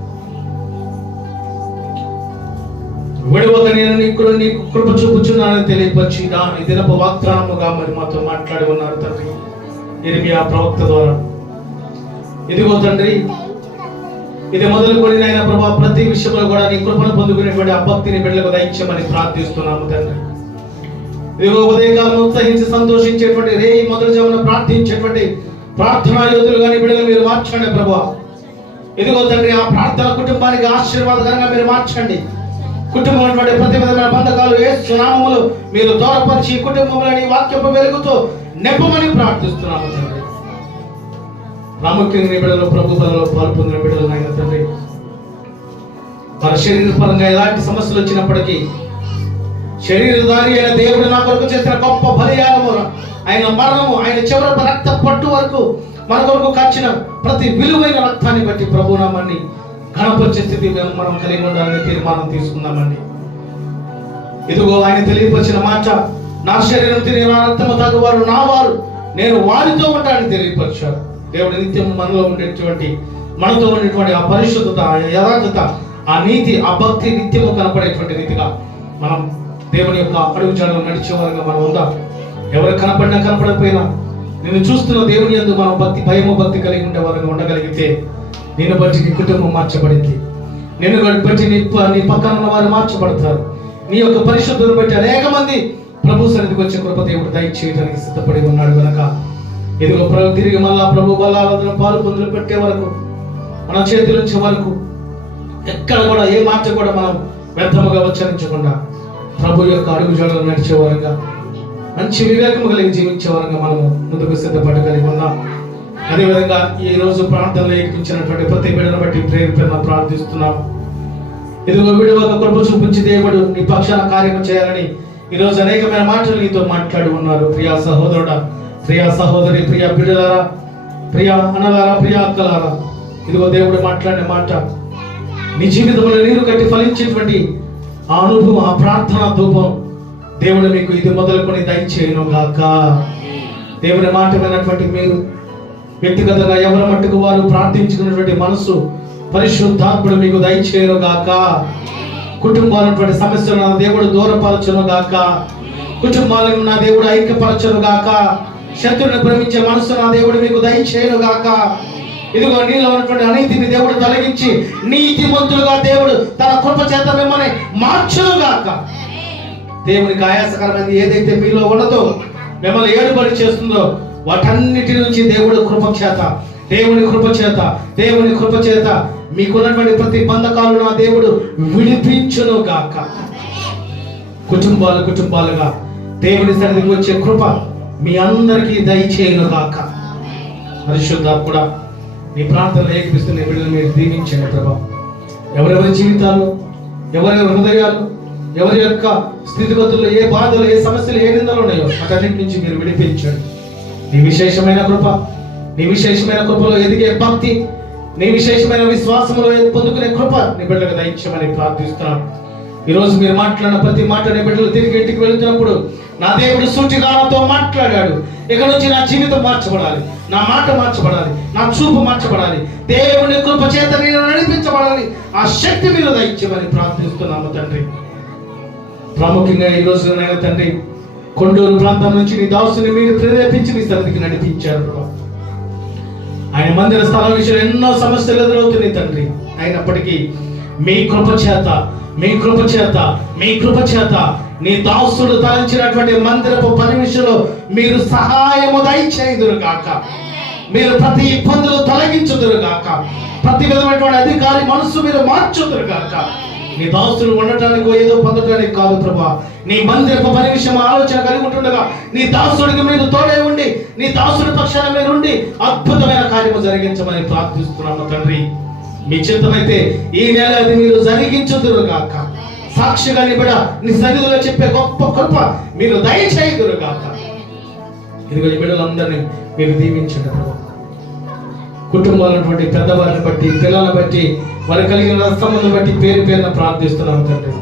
విడువక నేను నీకు కృప చూపుచున్నానని తెలియపరిచి దాని దినపు వాగ్దానముగా మరి మాతో మాట్లాడి ఉన్నారు తండ్రి, ఇర్మియా ప్రవక్త ద్వారా. ఇదిగో తండ్రి, ఇది మొదలుకొని నాయన ప్రభా ప్రతి విషయంలో కూడా నీ కృపను పొందుకునేటువంటి ఆ భక్తిని బిడ్డలకు దయచేయమని ప్రార్థిస్తున్నాము తండ్రి. ఇదిగో ఉదయకాలం ఉత్సహించి సంతోషించేటువంటి రేయి మొదలు జమున ప్రార్థించేటువంటి ప్రార్థనా యోధులు కానీ బిడ్డలు మీరు మార్చండి ప్రభా. ఇదిగో తండ్రి ఆ ప్రార్థన కుటుంబానికి ఆశీర్వాదకరంగా మీరు మార్చండి. కుటుంబం ప్రతి విధమైన బంధకాలు యేసు నామములో మీరు దూరపరిచి కుటుంబంలో నీ వాక్యపు వెలుగుతో నెప్పమని ప్రార్థిస్తున్నాము తండ్రి. ప్రాముఖ్యంగా నీ బిడ్డలు ప్రభు బలలో పాల్పొందిన బిడ్డలు నాయన తండ్రి, మన శరీరపరంగా ఎలాంటి సమస్యలు వచ్చినప్పటికీ శరీరధారి అయిన దేవుడు నా కొరకు చేసిన గొప్ప బలియాగము, ఆయన మరణము, ఆయన చివరి రక్త పట్టు వరకు మన కొరకు ఖర్చిన ప్రతి విలువైన రక్తాన్ని బట్టి ప్రభునామాన్ని ఘనపరిచే స్థితి మనం కలిగి ఉండాలని తీర్మానం తీసుకుందామండి. ఇదిగో ఆయన తెలియపరిచిన మాట, నా శరీరం తిని నా రక్తము తాగువారు నా వారు, నేను వారితో ఉంటానని తెలియపరిచారు. దేవుడు నిత్యం మనలో మనతో ఉండేటువంటి ఆ పరిశుద్ధత, ఆ యథార్థత, ఆ నీతి, ఆ భక్తి నిత్యము కనపడేటువంటి రీతిగా మనం దేవుని యొక్క అడుగు జాడలో నడిచేవారుగా మనం ఉందాం. ఎవరు కనపడినా కనపడకపోయినా నిన్ను చూస్తున్న దేవుని యందు మనం భక్తి కలిగి ఉండే వారిని ఉండగలిగితే నిన్ను బట్టి నీ కుటుంబం మార్చబడింది. నిన్ను బట్టి నీ పక్కన ఉన్న వారు మార్చబడతారు. నీ యొక్క పరిశుద్ధతను బట్టి అనేక మంది ప్రభు సన్నిధికి వచ్చే కృప దేవుడు దయచేయడానికి సిద్ధపడి ఉన్నాడు కనుక ఇదిగో తిరిగి మళ్ళా ప్రభు బలాలను పాలు పొందులు పెట్టే వరకు, మన చేతుల నుంచి వరకు ఎక్కడ కూడా ఏ మాట కూడా మనం వ్యర్థముగా ఉచ్చరించకుండా ప్రభు యొక్క అడుగు జాడలో నడిచేవారుగా, మంచి వివేకము కలిగి జీవించేవారుగా మనము ముందుకు సిద్ధపడగలిగి ఉన్నాం. అదేవిధంగా ఈ రోజు ప్రార్థనలో ఏకించినటువంటి ప్రతి బిడ్డను బట్టి ప్రేరేపణ ప్రార్థిస్తున్నాం. ఇదిగో విడువక కృప చూపించి దేవుడు నీ పక్షాన కార్యం చేయాలని ఈ రోజు అనేకమైన మాటలు నీతో మాట్లాడి ఉన్నారు. ప్రియా సహోదరుడా, ప్రియా సహోదరి, ప్రియా బిడ్డలారా, ప్రియా అన్నలారా, ప్రియా అక్కలారా, ఇదిగో దేవుడు మాట్లాడిన మాట నీ జీవితంలో నీరు కట్టి ఫలించేటువంటి ఆ అనుభవం, ఆ ప్రార్థన ధూపం దేవుడు మీకు ఇది మొదలుకొని దయచేయను గాక. దేవుని మాట విన్నటువంటి మీరు వ్యక్తిగతంగా ఎవరి మట్టుకు వారు ప్రార్థించుకున్నటువంటి మనసు పరిశుద్ధాత్ముడు మీకు దయచేయను గాక. కుటుంబాలటువంటి సమస్యలు నా దేవుడు దూరపరచును గాక. కుటుంబాలను నా దేవుడు ఐక్యపరచును గాక. శత్రువుని ప్రేమించే మనసు నా దేవుడు మీకు దయచేయను గాక. ఇదిగో నీలో ఉన్నటువంటి అనీతిని దేవుడు తొలగించి నీతిమంతులుగా దేవుడు తన కృప చేత మిమ్మల్ని మార్చును గాక. దేవునికి ఆయాసకరమైనది ఏదైతే మీలో ఉన్నదో, మిమ్మల్ని ఏడుబడి చేస్తుందో వాటన్నిటి నుంచి దేవుడు దేవుని కృప చేత మీకున్నటువంటి ప్రతి బంధకాలు నా దేవుడు విడిపించును గాక. కుటుంబాలుగా దేవుని సన్నిధికి వచ్చే కృప మీ అందరికీ దయచేయును గాక. పరిశుద్ధాత్ముడా, నీ ప్రార్థనలు ఏకీపిస్తున్న బిడ్డలు మీరు దీవించండి ప్రభా. ఎవరెవరి జీవితాలు, ఎవరెవరి హృదయాలు, ఎవరి యొక్క స్థితిగతుల్లో ఏ బాధలు, ఏ సమస్యలు, ఏ నిందలు ఉన్నాయో అటన్నిటి నుంచి మీరు విడిపించండి. నీ విశేషమైన కృపలో ఎదిగే భక్తి, నీ విశేషమైన విశ్వాసంలో పొందుకునే కృప నీ బిడ్డలకు దయచేయమని ప్రార్థిస్తున్నాను. ఈరోజు మీరు మాట్లాడిన ప్రతి మాట నీ బిడ్డలు తిరిగి ఇంటికి వెళ్తున్నప్పుడు నా దేవుడు సూటిగా నాతో మాట్లాడాడు. ఇక నుంచి నా జీవితం మార్చబడాలి, నా మాట మార్చబడాలి, నా చూపు మార్చబడాలి, దేవుని కృప చేత నేను నడిపించబడాలి. ఆ శక్తి మీరు దయచేయమని ప్రార్థిస్తున్నాము తండ్రి. ప్రాముఖ్యంగా ఈ రోజు నాయన తండ్రి, కొండూరు ప్రాంతం నుంచి నీ దాసుని మీరు ప్రేరేపించి నీ సన్నిధికి నడిపించారు ప్రభా. ఆయన మందిర స్థలం విషయంలో ఎన్నో సమస్యలు ఎదురవుతున్నాయి తండ్రి. అయినప్పటికీ మీ కృప చేత నీ దాసుడు తలంచినటువంటి మందిరపు పని విషయంలో మీరు సహాయము దయచేయుదురు గాక. మీరు ప్రతి ఇబ్బందులు తొలగించుదురు గాక. ప్రతి విధమైనటువంటి అధికారి మనసు మీరు మార్చుదురు గాక. నీ దాసుడు ఉండటానికి ఏదో పొందటానికి కాదు ప్రభా, నీ మందిరపు పని విషయం ఆలోచన కలిగి ఉంటుండగా నీ దాసుడికి మీరు తోడే ఉండి, నీ దాసుడి పక్షాన మీరు ఉండి అద్భుతమైన కార్యము జరిగించమని ప్రార్థిస్తున్నాము తండ్రి. మీ చిత్తమైతే ఈ నెల అది మీరు జరిగించుదురు గాక. సాక్షిగా నీ సన్నిధిలో చెప్పే గొప్ప కృప మీరు దయచేయుదురు గాక. ఇదిగో ఈ బిడ్డలందరినీ మీరు దీవించండి ప్రభా. కుటుంబాలటువంటి పెద్దవారిని బట్టి, పిల్లలను బట్టి, వారు కలిగిన సంబంధం బట్టి పేరున ప్రార్థిస్తున్నాం తండ్రి.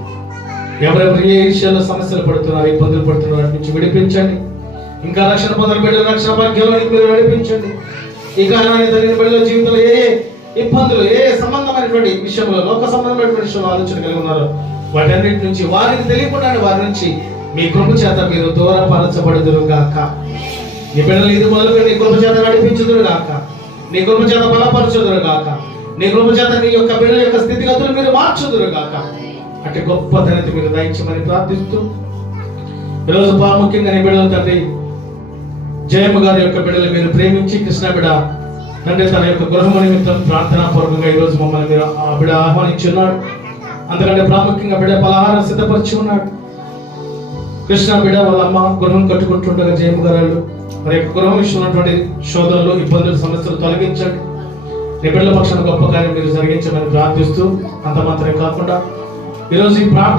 ఎవరెవరు ఏ విషయాల్లో సమస్యలు పడుతున్నారు, ఇబ్బందులు పడుతున్నారు, వాటి నుంచి విడిపించండి. ఇంకా రక్షణ పొందిన బిడ్డల రక్షణ భాగ్యంలోనికి మీరు నడిపించండి. ఈ కారణాన్ని జరిగిన బిడ్డల జీవితంలో ఏ ఇబ్బందులు, ఏ సంబంధమైనటువంటి విషయంలో, లోక సంబంధమైనటువంటి విషయంలో ఆలోచన కలిగి ఉన్నారో వాటన్నిటి నుంచి, వారికి తెలియకుండానే వారి నుంచి మీ కృప చేత మీరు దూరపరచబడుదురు గాక. నీ బిడ్డలు ఇది మొదలుపెట్టి నీ కృప చేత నడిపించుదురు గాక. నీ కృప చేత బలపరచుదురు గాక. నీ కృప చేత నీ యొక్క బిడ్డల యొక్క స్థితిగతులు మీరు మార్చుదురు గాక. అటు గొప్ప ధన్యత మీరు దయచేయమని ప్రార్థిస్తూ ఈరోజు ప్రాముఖ్యంగా నీ బిడ్డలు తండ్రి జయమ్మ గారి యొక్క బిడ్డలు మీరు ప్రేమించి కృష్ణ బిడ్డ తండ్రి తన యొక్క గృహము నిమిత్తం ప్రార్థనా పూర్వకంగా ఈరోజు మమ్మల్ని మీరు ఆ బిడ్డ ఆహ్వానించి ఉన్నాడు. అందుకంటే ప్రాముఖ్యంగా బిడ్డ పలహారం సిద్ధపరిచి ఉన్నాడు. కృష్ణ బిడ్డ వాళ్ళ అమ్మ గృహం కట్టుకుంటుండగా జయమ్మ గారు మరి యొక్క గృహం విషయంలో ఉన్నటువంటి శోధనలు ఇబ్బందులు సమస్యలు తొలగించండి. నీ బిడ్డల పక్షాన గొప్ప కార్యం మీరు జరిగించమని ప్రార్థిస్తూ అంత మాత్రమే కాకుండా ఈరోజు ఈ ప్రార్థన